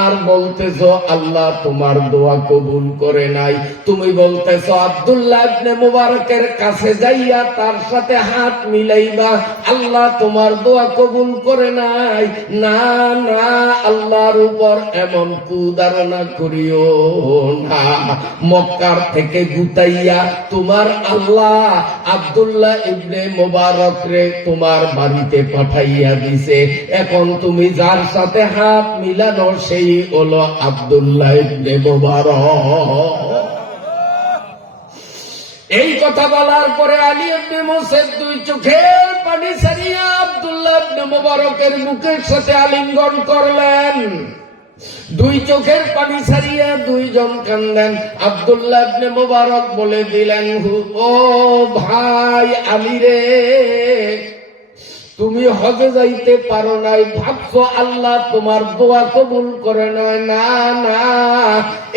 আর বলতেছো আল্লাহ তোমার দোয়া কবুল করে নাই। তুমি বলতেছো আব্দুল্লাহ ইবনে মুবারকের কাছে যাইয়া তার সাথে হাত মিলাইবা, আল্লাহ তোমার দোয়া কবুল করে নাই। না না, আল্লাহর উপর এমন কুধারণা করিও না। মক্কার থেকে গুতাইয়া তোমার আল্লাহ আব্দুল্লাহ ইবনে মুবারক রে তোমার বাড়িতে পাঠাইয়া দিছে। এখন তুমি যার সাথে হাত মিলানো সেই হলো আব্দুল্লাহ ইবনে মুবারক। এই কথা বলার পরে আলী ইবনে মুসাইব 2 চোখের পানি ছাড়িয়া আব্দুল্লাহ ইবনে মুবারকের মুখের সাথে আলিঙ্গন করলেন। দুই চোখের পানি ছাড়িয়ে দুইজন কান্দেন। আব্দুল্লাহ ইবনে মুবারক বলে দিলেন, ও ভাই আলী রে, তুমি হজে যাইতে পারো নাই, ভাবছো আল্লাহ তোমার দোয়া কবুল করে নয়। না না,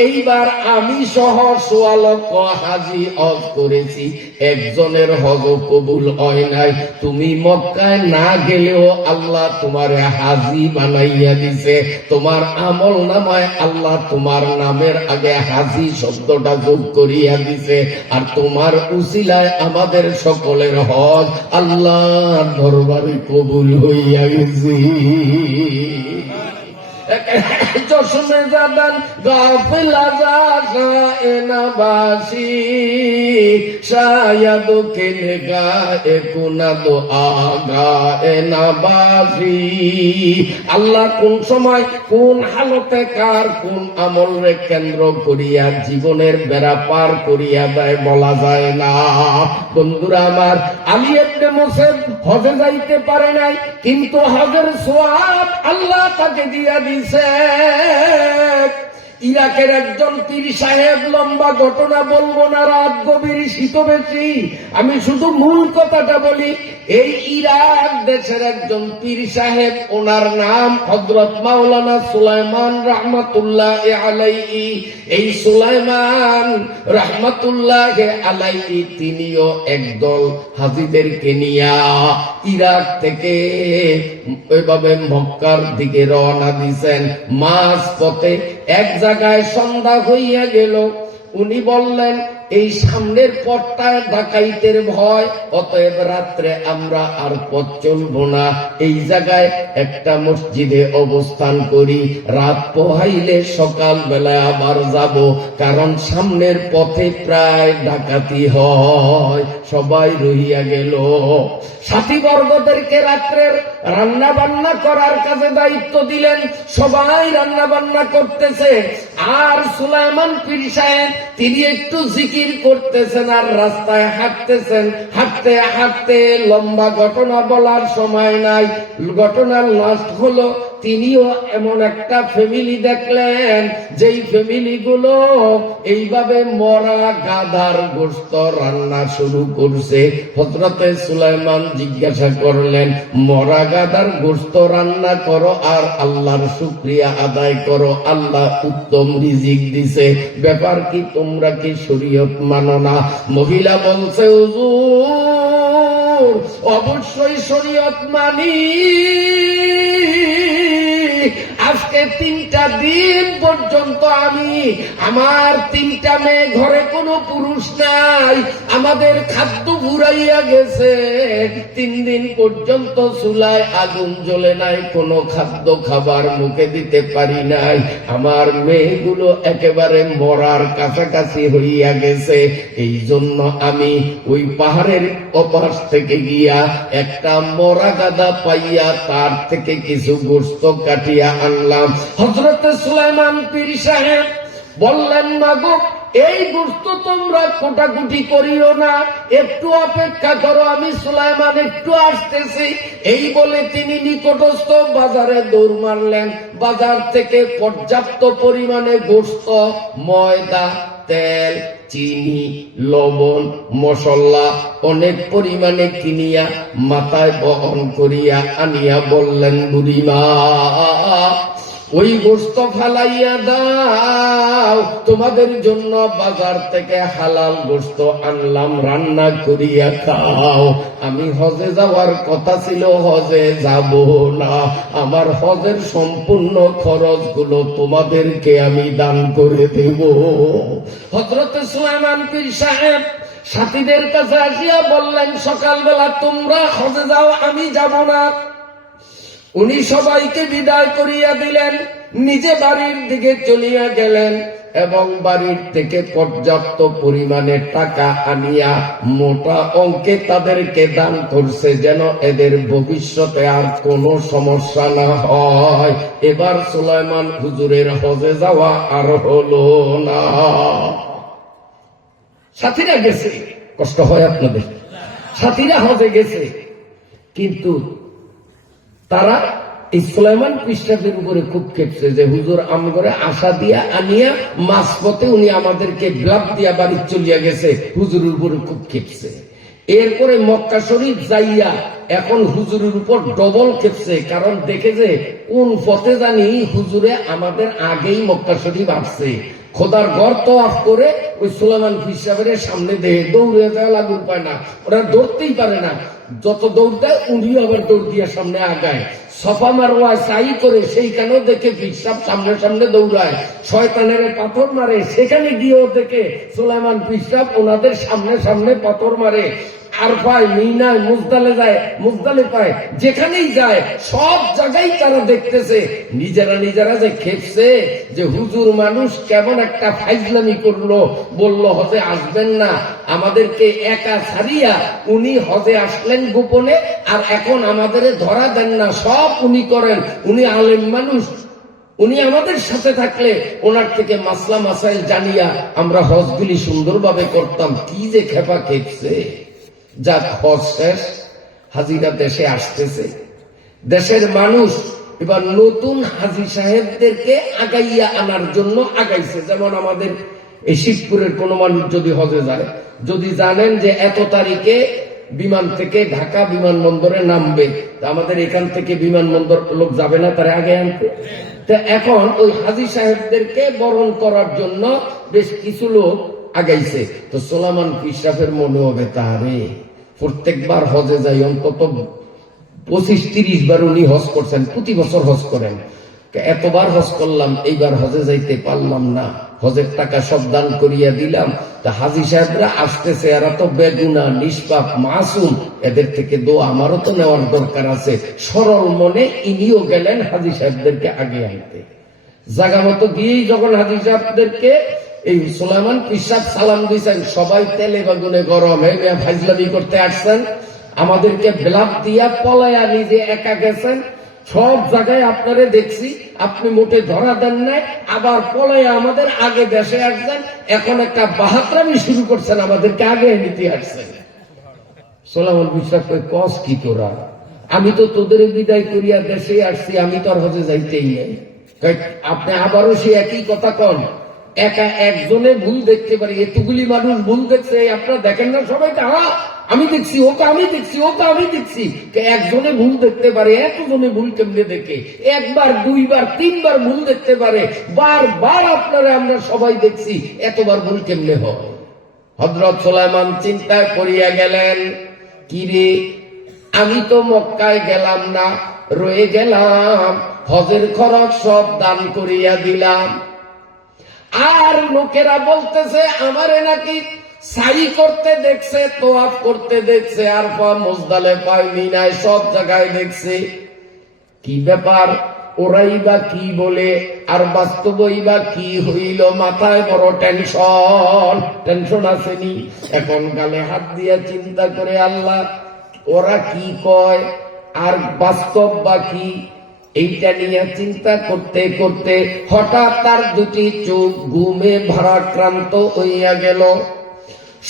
এইবার আমি সহ ১৬ লক্ষ হাজি হজ করেছি, একজনের হজ কবুল হয় নাই। তুমি মক্কায় না গেলেও আল্লাহ তোমারে হাজি বানাইয়া দিছে। তোমার আমল নামায় আল্লাহ তোমার নামের আগে হাজি শব্দটা যোগ করিয়া দিছে। আর তোমার উসিলায় আমাদের সকলের হজ আল্লাহর দরবারে কবুল হইয়া গেছে। চশমে জাদান গাফিলা যা এনাবাসী শায়দ কেনে গায়ে কুনাদ আগা এনাবাসী। আল্লাহ কোন সময় কোন হালতে কার কোন আমলরে কেন্দ্র করিয়া জীবনের বেড়া পার করিয়া দেয় বলা যায় না। বন্ধুরা আমার, আলী ইবনে মুসাইব হজে যাইতে পারে নাই, কিন্তু হজের সওয়াব আল্লাহ তাকে দিয়া দিছে। ইরাকের একজন পীর সাহেব, লম্বা ঘটনা বলবো না, রাত গভীর, শীত বেশি, আমি শুধু মূল কথাটা বলি। এই ইরাক দেশের একজন পীর সাহেব, ওনার নাম হযরত মাওলানা সুলাইমান রাহমাতুল্লাহ আলাইহি। এই সুলাইমান রাহমাতুল্লাহ আলাইহি তিনিও একদল হাজীদেরকে নিয়া ইরাক থেকে ওইভাবে মক্কার দিকে রওনা দিয়েছেন। মাঝ পথে এক জায়গায় সন্ধ্যা হইয়া গেল। উনি বললেন, এই সামনের পথটায় ডাকাইতের ভয়, অতএব রাত্রে আমরা আর পথ চলবো না, এই জায়গায় একটা মসজিদে অবস্থান করি, রাত পোহাইলে সকাল বেলায় আবার যাব, কারণ সামনের পথে প্রায় ডাকাতি হয়। সবাই রহিয়া গেল। সাথী বর্গদেরকে রাত্রের রান্না বান্না করার কাজে দায়িত্ব দিলেন। সবাই রান্না বান্না করতেছে, আর সুলাইমান পীর সাহেব তিনি একটু জিকির করতেছেন আর রাস্তায় হাঁটতেছেন। হাঁটতে হাঁটতে, লম্বা ঘটনা বলার সময় নাই, ঘটনার লাস্ট হলো তিনিও এমন একটা ফ্যামিলি দেখলেন, যেই ফ্যামিলি গুলো এইভাবে মরা গাধার গোশত রান্না শুরু করছে। হযরতে সুলাইমান জিজ্ঞাসা করলেন, মরা গাধার গোশত রান্না করো আর আল্লাহর শুকরিয়া আদায় করো, আল্লাহ উত্তম রিজিক দিছে, ব্যাপার কি, তোমরা কি শরীয়ত মানো না? মহিলা বলছে, হুজুর অবশ্যই শরীয়ত মানি। আজকে 3টা দিন পর্যন্ত আমার 3টা মেয়ে, ঘরে কোনো পুরুষ নাই, আমাদের খাদ্য ফুরাইয়া গেছে। 3 দিন পর্যন্ত চুলায় আগুন জ্বলে নাই, কোনো খাদ্য খাবার মুখে দিতে পারি নাই। আমার মেয়েগুলো একেবারে মরার কাছাকাছি হইয়া গেছে। এই জন্য আমি ওই পাহাড়ের ওপাশ থেকে গিয়া একটা মরা গাদা পাইয়া তার থেকে কিছু গোশত কাটিয়া আনলাম। হযরতে সুলাইমান পীর সাহেব বললেন, মাগো এই গোশত তোমরা কোটাকুটি করিও না, একটু অপেক্ষা করো, আমি সুলাইমান একটু আসতেছি। এই বলে তিনি নিকটস্থ বাজারে দৌড় মারলেন। বাজার থেকে পর্যাপ্ত পরিমাণে গোশত, ময়দা, তেল, চিনি, লবণ, মশলা অনেক পরিমাণে কিনিয়া মাথায় বহন করিয়া আনিয়া বললেন, বুড়িমা ওই গোশত ফালাইয়া দাও, তোমাদের জন্য বাজার থেকে হালাল গোশত আনলাম, রান্না করিয়া খাও। আমি হজে যাওয়ার কথা ছিল, হজে যাব না, আমার হজের সম্পূর্ণ খরচগুলো তোমাদেরকে আমি দান করে দেব। হযরতে সুলাইমান পীর সাহেব সাথীদের কাছে আসিয়া বললেন, সকালবেলা তোমরা হজে যাও, আমি যাব না। উনি সবাইকে বিদায় করিয়া দিলেন, নিজে বাড়ির দিকে চলিয়া গেলেন এবং বাড়ির থেকে পর্যাপ্ত পরিমাণে টাকা আনিয়া মোটা অঙ্কে তাদেরকে দান করছে, যেন এদের ভবিষ্যতে আর কোনো সমস্যা না হয়। এবার সুলাইমান হুজুরের হজে যাওয়া আর হলো না। সাথীরা গেছে, কষ্ট হয় আপনাদের, সাথীরা হজে গেছে, কিন্তু তারা এই সুলাইমান পৃষ্ঠাদের উপরে খুব খেপছে যে হুজুর আমগরে আশা দিয়া আনিয়া মাঝপথে উনি আমাদেরকে ব্লাপ দিয়া বাড়ি চলিয়া গেছে, হুজুরের উপরে খুব খেপছে। এরপরে মক্কা শরীফ যাইয়া এখন হুজুরের উপর ডবল খেপছে, কারণ দেখে যে কোন পথে জানি হুজুরে আমাদের আগেই মক্কা শরীফ আসছে। খোদার ঘর তওয়াফ করে ওই সুলাইমান পীর সাহেবের সামনে দিয়ে দৌড়ে দেওয়া লাগু পায় না, ওরা দৌড়তেই পারে না। যত দৌড় দেয় উনিও আবার দৌড় দিয়ে সামনে আগায়। সফা মারওয়া সাই করে সেইখানেও দেখে পীর সাহেব সামনে সামনে দৌড়ায়, শয়তানের পাথর মারে, সেখানে গিয়েও দেখে সুলাইমান পীর সাহেব ওনাদের সামনে সামনে পাথর মারে। আর পায় মিনায় মুজদালে যায়, মুজদালে পায়, যেখানেই যায় সব জায়গায় তারা দেখতেছে। নিজেরা নিজেরা যে খেপছে যে হুজুর মানুষ কেমন একটা ফাইজলামি করলো, বললো হজে আসবেন না, আমাদেরকে একা ছাড়িয়া উনি হজে আসলেন গোপনে, আর এখন আমাদের ধরা দেন না, সব উনি করেন, উনি আলেম মানুষ, উনি আমাদের সাথে থাকলে ওনার থেকে মাসলা মাসাইল জানিয়া আমরা হজগুলি সুন্দরভাবে করতাম। কি যে খেপা খেপছে। যাক, হজ শেষ, হাজিরা দেশে আসতেছে। দেশের মানুষ এবার নতুন হাজি সাহেবদেরকে আগাইয়া আনার জন্য আগাইছে। যেমন আমাদের এই শিবপুরের কোন মানুষ যদি হজে যায়, যদি জানেন যে এত তারিখে বিমান থেকে ঢাকা বিমানবন্দরে নামবে, তা আমাদের এখান থেকে বিমানবন্দর লোক যাবে না, তারা আগে আনতে। তা এখন ওই হাজি সাহেবদেরকে বরণ করার জন্য বেশ কিছু লোক আগাইছে। তো সুলাইমান পীর সাহেবের মনে হবে তারে প্রত্যেকবার হজে যাই অন্তত 25-30 বার উনি হজ করছেন, প্রতি বছর হজ করেন। এতবার হজ করলাম, এইবার হজে যাইতে পারলাম না, হজের টাকা সব দান করিয়া দিলাম। তা হাজি সাহেবরা আসতেছে, এরা তো বেগুনা, নিষ্পাপ, মাসুম, এদের থেকে দোয়া আমারও তো নেওয়ার দরকার আছে। সরল মনে ইনিও গেলেন হাজি সাহেবদেরকে আগে আনতে। জায়গা মতো গিয়েই যখন হাজি সাহেবদেরকে এই সুলাইমান পীর সাহেব সালাম দিয়েছেন, সবাই তেলে বেগুনে গরম, ফাইজলামি করতে আসছেন, আমাদেরকে ব্লাপ দিয়া পলায়া নিজে একা গেছেন, সব জায়গায় আপনারে দেখছি, আপনি মোটে ধরা দেন নাই, আবার পলায়া আমাদের আগে দেশে আসছেন, এখন একটা বাহাত্রামি শুরু করছেন, আমাদেরকে আগে নিতে আসছেন। সুলাইমান পীর সাহেব কয়, কস কি তোরা, আমি তো তোদের বিদায় করিয়া দেশে আসছি, আমি তো আর হজে যাইতেই নাই। আপনি আবারও সে একই কথা কন, একা একজনে ভুল দেখতে পারে, এতগুলি মানুষ ভুল দেখছে, আপনারা দেখেন না সবাইকে, আমি দেখছি, ওকে আমি দেখছি, ওকে আমি দেখছি। একজনে ভুল দেখতে পারে, এতজনে ভুল কেমনে দেখে? একবার, দুইবার, তিনবার ভুল দেখতে পারে, বারবার আপনারা আমরা সবাই দেখছি, এতবার ভুল কেমনে হয়? হযরত সুলাইমান চিন্তা করিয়া গেলেন, কি রে, আমি তো মক্কায় গেলাম না, রয়ে গেলাম, হজের খরচ সব দান করিয়া দিলাম, আর লোকেরা বলতেছে আমারে নাকি সাই করতে দেখছে, তোয়াফ করতে দেখছে, আর মুজদালে পায়, মিনায়, সব জায়গায় দেখছে। কি ব্যাপার, ওরাই বা কি বলে, আর বাস্তবই বা কি হইল? মাথায় বড় টেনশন আসেনি। এখন গালে হাত দিয়া চিন্তা করে, আল্লাহ ওরা কি কয় আর বাস্তব বা কি, এইটা নিয়ে চিন্তা করতে করতে হঠাৎ তার দুটি চোখ ঘুমে ভারাক্রান্ত হইয়া গেল।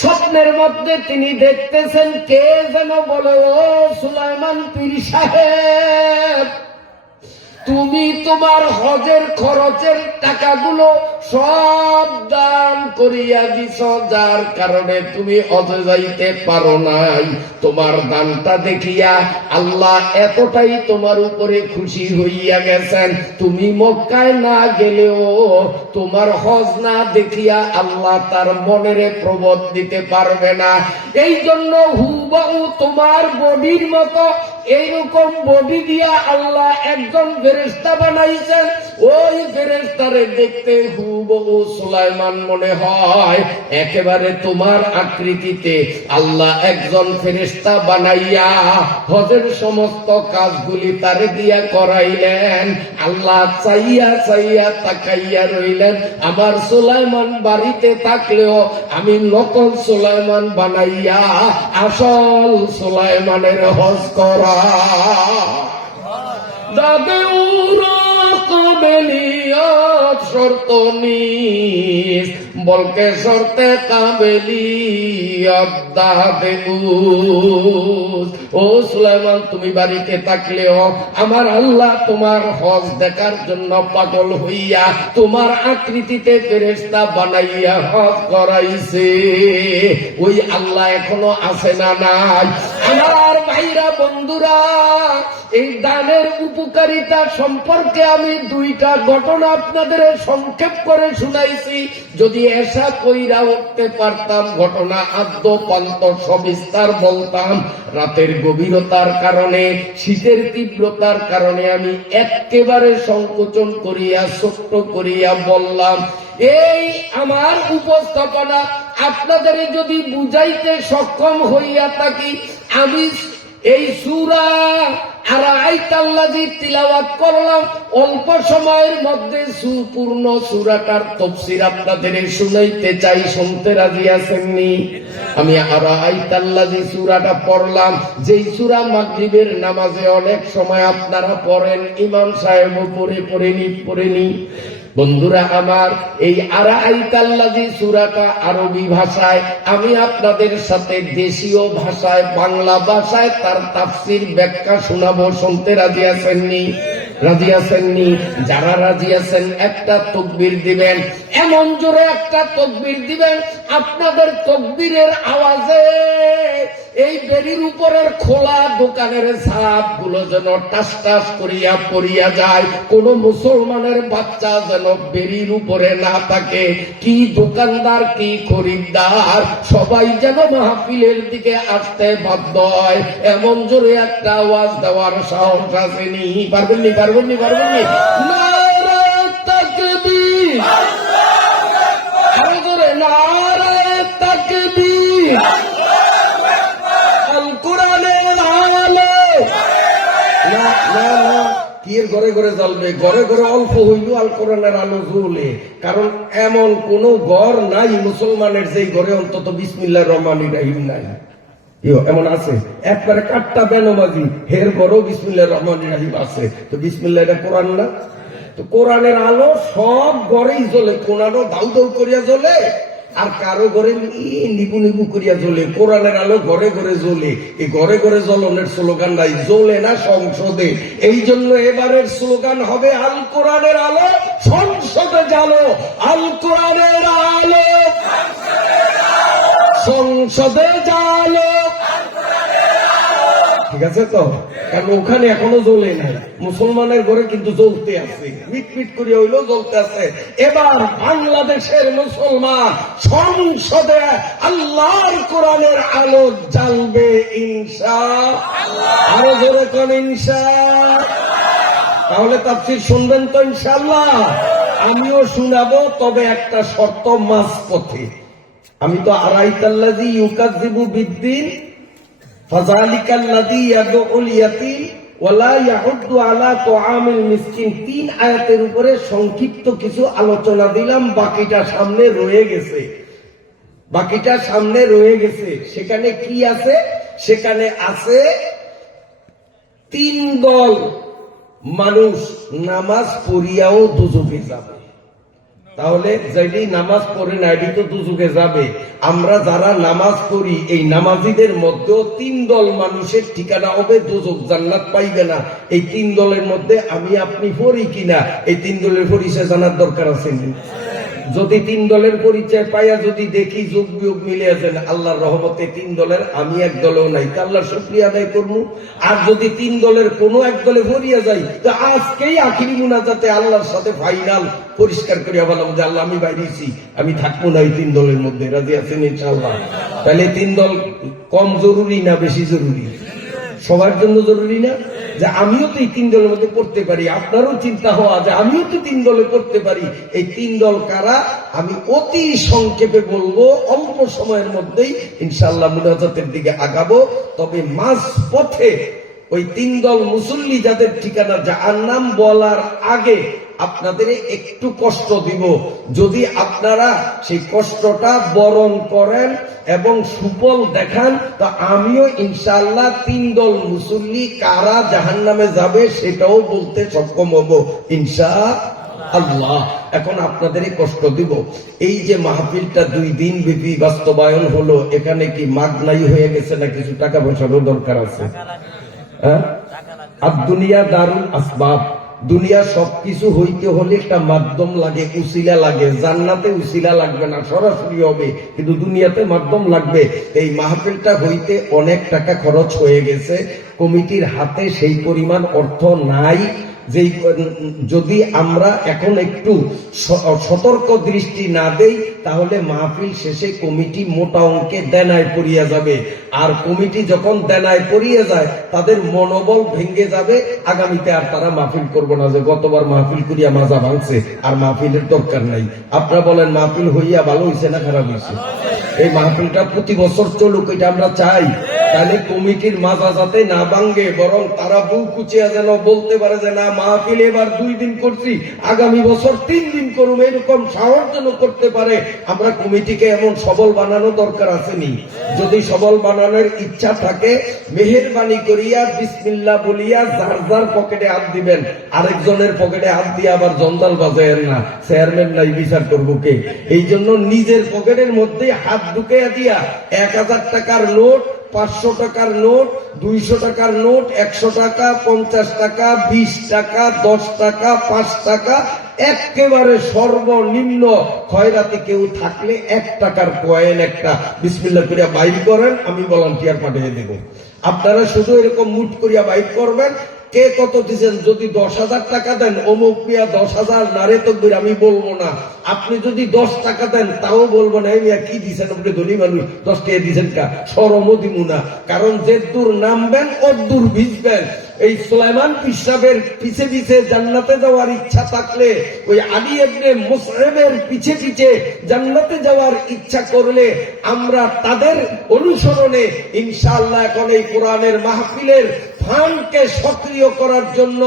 স্বপ্নের মধ্যে তিনি দেখতেছেন কে যেন বলে, ও সুলাইমান পীর সাহেব, তুমি তোমার হজের খরচের টাকাগুলো সব দান করিয়া দিছ, যার কারণে তুমি হজে যাইতে পারো নাই। তোমার দানটা দেখিয়া আল্লাহ এতটাই তোমার উপরে খুশি হইয়া গেছেন, তুমি মক্কায় না গেলেও তোমার হজ না দেখিয়া আল্লাহ তার মনের প্রবোধ দিতে পারবে না। এই জন্য হুবহু তোমার বডির মতো এইরকম বডি দিয়া আল্লাহ একজন ফেরেশতা বানাইছেন, ওই ফেরেশতারে দেখতে হুবহু সুলাইমান মনে হয়, একেবারে তোমার আকৃতিতে আল্লাহ একজন ফেরেশতা বানাইয়া হজের সমস্ত কাজগুলি তারে দিয়া করাইলেন। আল্লাহ চাইয়া চাইয়া তাকাইয়া রইলেন, আমার সুলাইমান বাড়িতে থাকলেও আমি নকল সুলাইমান বানাইয়া আসল সুলাইমানের হজ করা। দাদে উরা কাবেলিয়ত শর্ত নিস বলকে শর্তে কাবেলিয়ত দাদে ও সুলাইমান, তুমি বাড়িতে থাকলেও আমার আল্লাহ তোমার হজ দেখার জন্য পাগল হইয়া তোমার আকৃতিতে ফেরেশতা বানাইয়া হজ করাইছে। ওই আল্লাহ এখনো আছে না নাই? আমার ভাইরা বন্ধুরা, এই দানের উপকারিতা সম্পর্কে আমি দুইটা ঘটনা আপনাদের সংক্ষেপ করে শুনাইছি। যদি এসা কইরা উঠতে পারতাম, ঘটনা আদ্য পান্ত সবিস্তার বলতাম। রাতের গভীরতার কারণে, শীতের তীব্রতার কারণে আমি একেবারে সংকোচন করিয়া ছোট্ট করিয়া বললাম। এই আমার উপস্থাপনা আপনাদের যদি বুঝাইতে সক্ষম হইয়া থাকি, আমি এই সূরা আরাআইতাল্লাযী তিলাওয়াত করলাম, অল্প সময়ের মধ্যে সুপূর্ণ সূরাটার তাফসীর আপনাদের শুনাইতে চাই। শুনতে রাজি আছেননি? আমি আরাআইতাল্লাযী সূরাটা পড়লাম, যেই সূরা মাগরিবের নামাজে অনেক সময় আপনারা পড়েন, ইমাম সাহেবও পড়েনি। বন্ধুরা আমার, এই আরাআইতাল্লাযী সূরাটা আরবি ভাষায়, আমি আপনাদের সাথে দেশীয় ভাষায়, বাংলা ভাষায় তার তাফসীর ব্যাখ্যা শোনাবো। শুনতে রাজি আছেননি? রাজি আছেননি? যারা রাজি আছেন একটা তাকবীর দিবেন, এমন জোরে একটা তাকবীর দিবেন আপনাদের তাকবীরের আওয়াজে এই বেড়ির উপরের খোলা দোকানের ছাপ গুলো যেন টাস টাস করিয়া পড়িয়া যায়। কোন মুসলমানের বাচ্চা যেন বেড়ির উপরে না থাকে। কি দোকানদার, কি খরিদ্দার, সবাই যেন মাহফিলের দিকে আসতে বাধ্য হয়, এমন জোরে একটা আওয়াজ দেওয়ার সাহস আসেনি? পারবেননি? নারে তাকবীর, নারে তাকবীর, ঘরে ঘরে জ্বলবে, ঘরে ঘরে অল্প হইল আল কোরআনের আলো জ্বলে। কারণ এমন কোন ঘর নাই মুসলমানের যেই ঘরে অন্তত বিসমিল্লাহির রহমানির রহিম নাই। এমন আছে একবারে কাটটা বেনমাজি, হের ঘরও বিসমিল্লাহির রহমানির রহিম আছে। তো বিসমিল্লাহ এটা কোরআন না? তো কোরআনের আলো সব ঘরেই জ্বলে, কোরআনও দাউ দাউ করিয়া জ্বলে, আর কারো ঘরে নিবু নিবু করিয়া জ্বলে। কোরআনের আলো ঘরে ঘরে জ্বলে। এই ঘরে ঘরে জ্বলনের স্লোগান নাই, জ্বলে না সংসদে। এই জন্য এবারের স্লোগান হবে আল কোরআনের আলো সংসদে জ্বালো, আল কোরআনের আলো সংসদে জ্বালো। ঠিক আছে তো? কারণ ওখানে এখনো জ্বলে নাই, মুসলমানের ঘরে কিন্তু জ্বলতে আছে, মিটমিট করিয়া হইলেও জ্বলতে আছে। এবার বাংলাদেশের মুসলমান সংসদে আল্লাহর কোরআনের আলো জ্বালবে ইনশাআল্লাহ। আরো জোরে কোন ইনশাআল্লাহ? তাহলে তাফসীর শুনবেন তো ইনশাআল্লাহ? আমিও শুনাবো, তবে একটা শর্ত মাঝপথে। আমি তো আরাইতাল্লাযী ইউকাযযিবু বিদ্দীন ফাযালিকাল্লাযী ইয়াদউল ইয়াতীম ওয়ালা ইয়াহুদ্দু আলা তুআমিল মিসকিন, 3 আয়াতের উপরে সংক্ষিপ্ত কিছু আলোচনা দিলাম। বাকিটা সামনে রয়ে গেছে। সেখানে কি আছে? সেখানে আছে 3 দল মানুষ নামাজ পড়িয়াও দুজকে যাবে। তাহলে যেটি নামাজ পড়ে না এটি তো দুজকে যাবে। আমরা যারা নামাজ পড়ি, এই নামাজিদের মধ্যেও 3 দল মানুষের ঠিকানা হবে দুজক, জান্নাত পাইবে না। এই 3 দলের মধ্যে আমি আপনি পড়ি কিনা, এই 3 দলের পরিচয় জানার দরকার আছে। যদি 3 দলের পরিচয় পাইয়া যদি দেখি যোগ বিয়োগ মিলে আছেন, আল্লাহর রহমতে 3 দলের আমি এক দলেও নাই, তা আল্লাহর শুকরিয়া আদায় করবো। আর যদি 3 দলের কোনো এক দলে ভরিয়া যাই, তো আজকেই আখিরি মুনাজাতে আল্লাহর সাথে ফাইনাল পরিষ্কার করিয়া বললাম যে আল্লাহ আমি বাইরেছি, আমি থাকবো না এই 3 দলের মধ্যে। রাজি আছেন ইনশাআল্লাহ? তাহলে 3 দল কম জরুরি না বেশি জরুরি? সবার জন্য জরুরি না? যে আমিও তো এই 3 দলের মধ্যে পড়তে পারি। আপনারও চিন্তা হওয়া যে আমিও তো 3 দলে পড়তে পারি। এই 3 দল কারা আমি অতি সংক্ষেপে বলবো, অল্প সময়ের মধ্যেই ইনশাআল্লাহ মুনাজাতের দিকে আগাবো। তবে মাঝ পথে ওই 3 দল মুসল্লি যাদের ঠিকানা জাহান্নাম বলার আগে আপনাদের একটু কষ্ট দিব। যদি আপনারা সেই কষ্টটা বরণ করেন এবং সুফল দেখান, তা আমিও ইনশাআল্লাহ 3 দল মুসল্লি কারা জাহান্নামে যাবে সেটাও বলতে সক্ষম হব ইনশাআল্লাহ। এখন আপনাদেরই কষ্ট দিব। এই যে মাহফিলটা 2 দিন ব্যাপী বাস্তবায়ন হলো, এখানে কি মাগনাই হয়ে গেছে না কিছু টাকা পয়সারও দরকার আছে? হ্যাঁ, আর দুনিয়া দারুল আসবাব। দুনিয়া সবকিছু হইতে হলে একটা মাধ্যম লাগে, উসিলা লাগে। জান্নাতে উসিলা লাগবে না, সরাসরি হবে, কিন্তু দুনিয়াতে মাধ্যম লাগবে। এই মাহফিলটা হইতে অনেক টাকা খরচ হয়ে গেছে। কমিটির হাতে সেই পরিমাণ অর্থ নাই। যে যদি আমরা এখন একটু সতর্ক দৃষ্টি না দেই, তাহলে মাহফিল শেষে কমিটি মোটা অঙ্কে দেনায় পড়িয়া যাবে। আর কমিটি যখন দেনায় পড়িয়ে যায়, তাদের মনোবল ভেঙে যাবে। আগামীতে আর তারা মাহফিল করবো না, যে গতবার মাহফিল করিয়া মাজা ভাঙছে, আর মাহফিলের দরকার নাই। আপনারা বলেন মাহফিল হইয়া ভালো হয়েছে না খারাপ হয়েছে? এই মাহফিলটা প্রতি বছর চলুক, এটা আমরা চাই। তাহলে কমিটির মাজা যাতে না ভাঙ্গে, বরং তারা বুক কুচিয়া যেন বলতে পারে যে না, মাহফিল এবার 2 দিন করছি, আগামী বছর 3 দিন করুম, এরকম সাহস যেন করতে পারে। আমরা কমিটিকে এমন সবল বানানো দরকার আসেনি? যদি সবল বানানোর ইচ্ছা থাকে, মেহেরবানি করিয়া বিসমিল্লাহ বলিয়া যার যার পকেটে হাত দিবেন। আরেকজনের পকেটে হাত দিয়ে আবার জঞ্জাল বাজায়েন না, চেয়ারম্যান নাই বিচার করবো কে? এই জন্য নিজের পকেটের মধ্যে হাত ঢুকে দিয়া 1000 টাকার নোট, 500 টাকার নোট, 200 টাকার নোট, 100 টাকা, 50 টাকা, 20 টাকা, 10 টাকা, 5 টাকা, একেবারে সর্বনিম্ন খয়রাতি কেউ থাকলে 1 টাকার কয়েন একটা বিসমিল্লাহ করিয়া বাইর করেন, আমি ভলান্টিয়ার পাঠিয়ে দেব। আপনারা শুধু এরকম মুট করিয়া বাইর করবেন। কে কত দিচ্ছেন? যদি 10,000 টাকা দেন, অমুক মিয়া 10,000 নারে তকবীর, আমি বলবো না। আপনি যদি 10 টাকা দেন, তাও বলবো না, মিয়া কি দিচ্ছেন আপনি, ধনী মানুষ, 10 টাকা দিচ্ছেন কা, সরমও দিব না। কারণ যে দূর নামবেন অদূর ভিজবেন। এই সুলাইমান পিসাবের পিছে পিছে জান্নাতে যাওয়ার ইচ্ছা থাকলে, ওই আলী ইবনে মুসআবের পিছে পিছে জান্নাতে যাওয়ার ইচ্ছা করলে, আমরা তাদের অনুসরণে ইনশাআল্লাহ এখন এই কোরআনের মাহফিলের ফানকে সক্রিয় করার জন্য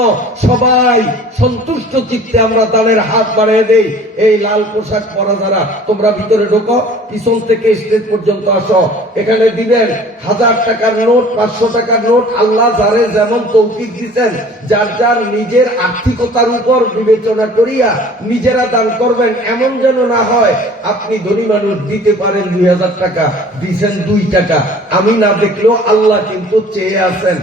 সবাই সন্তুষ্ট চিত্তে আমরা দানের হাত বাড়িয়ে দেই। এই লাল পোশাক পরা যারা, তোমরা ভিতরে ঢোকো, পিছন থেকে স্টেজ পর্যন্ত আসো। এখানে দিবেন 1000 টাকার নোট, 500 টাকার নোট। আল্লাহ যারে যেমন তৌফিক দিচ্ছেন, যার যার নিজের আর্থিকতার উপর বিবেচনা করিয়া নিজেরা দান করবেন। এমন যেন না হয় আপনি ধনী মানুষ দিতে পারেন 2000 টাকা, দিচ্ছেন 2 টাকা, আমি না দেখলেও আল্লাহ কিন্তু চেয়ে আছেন।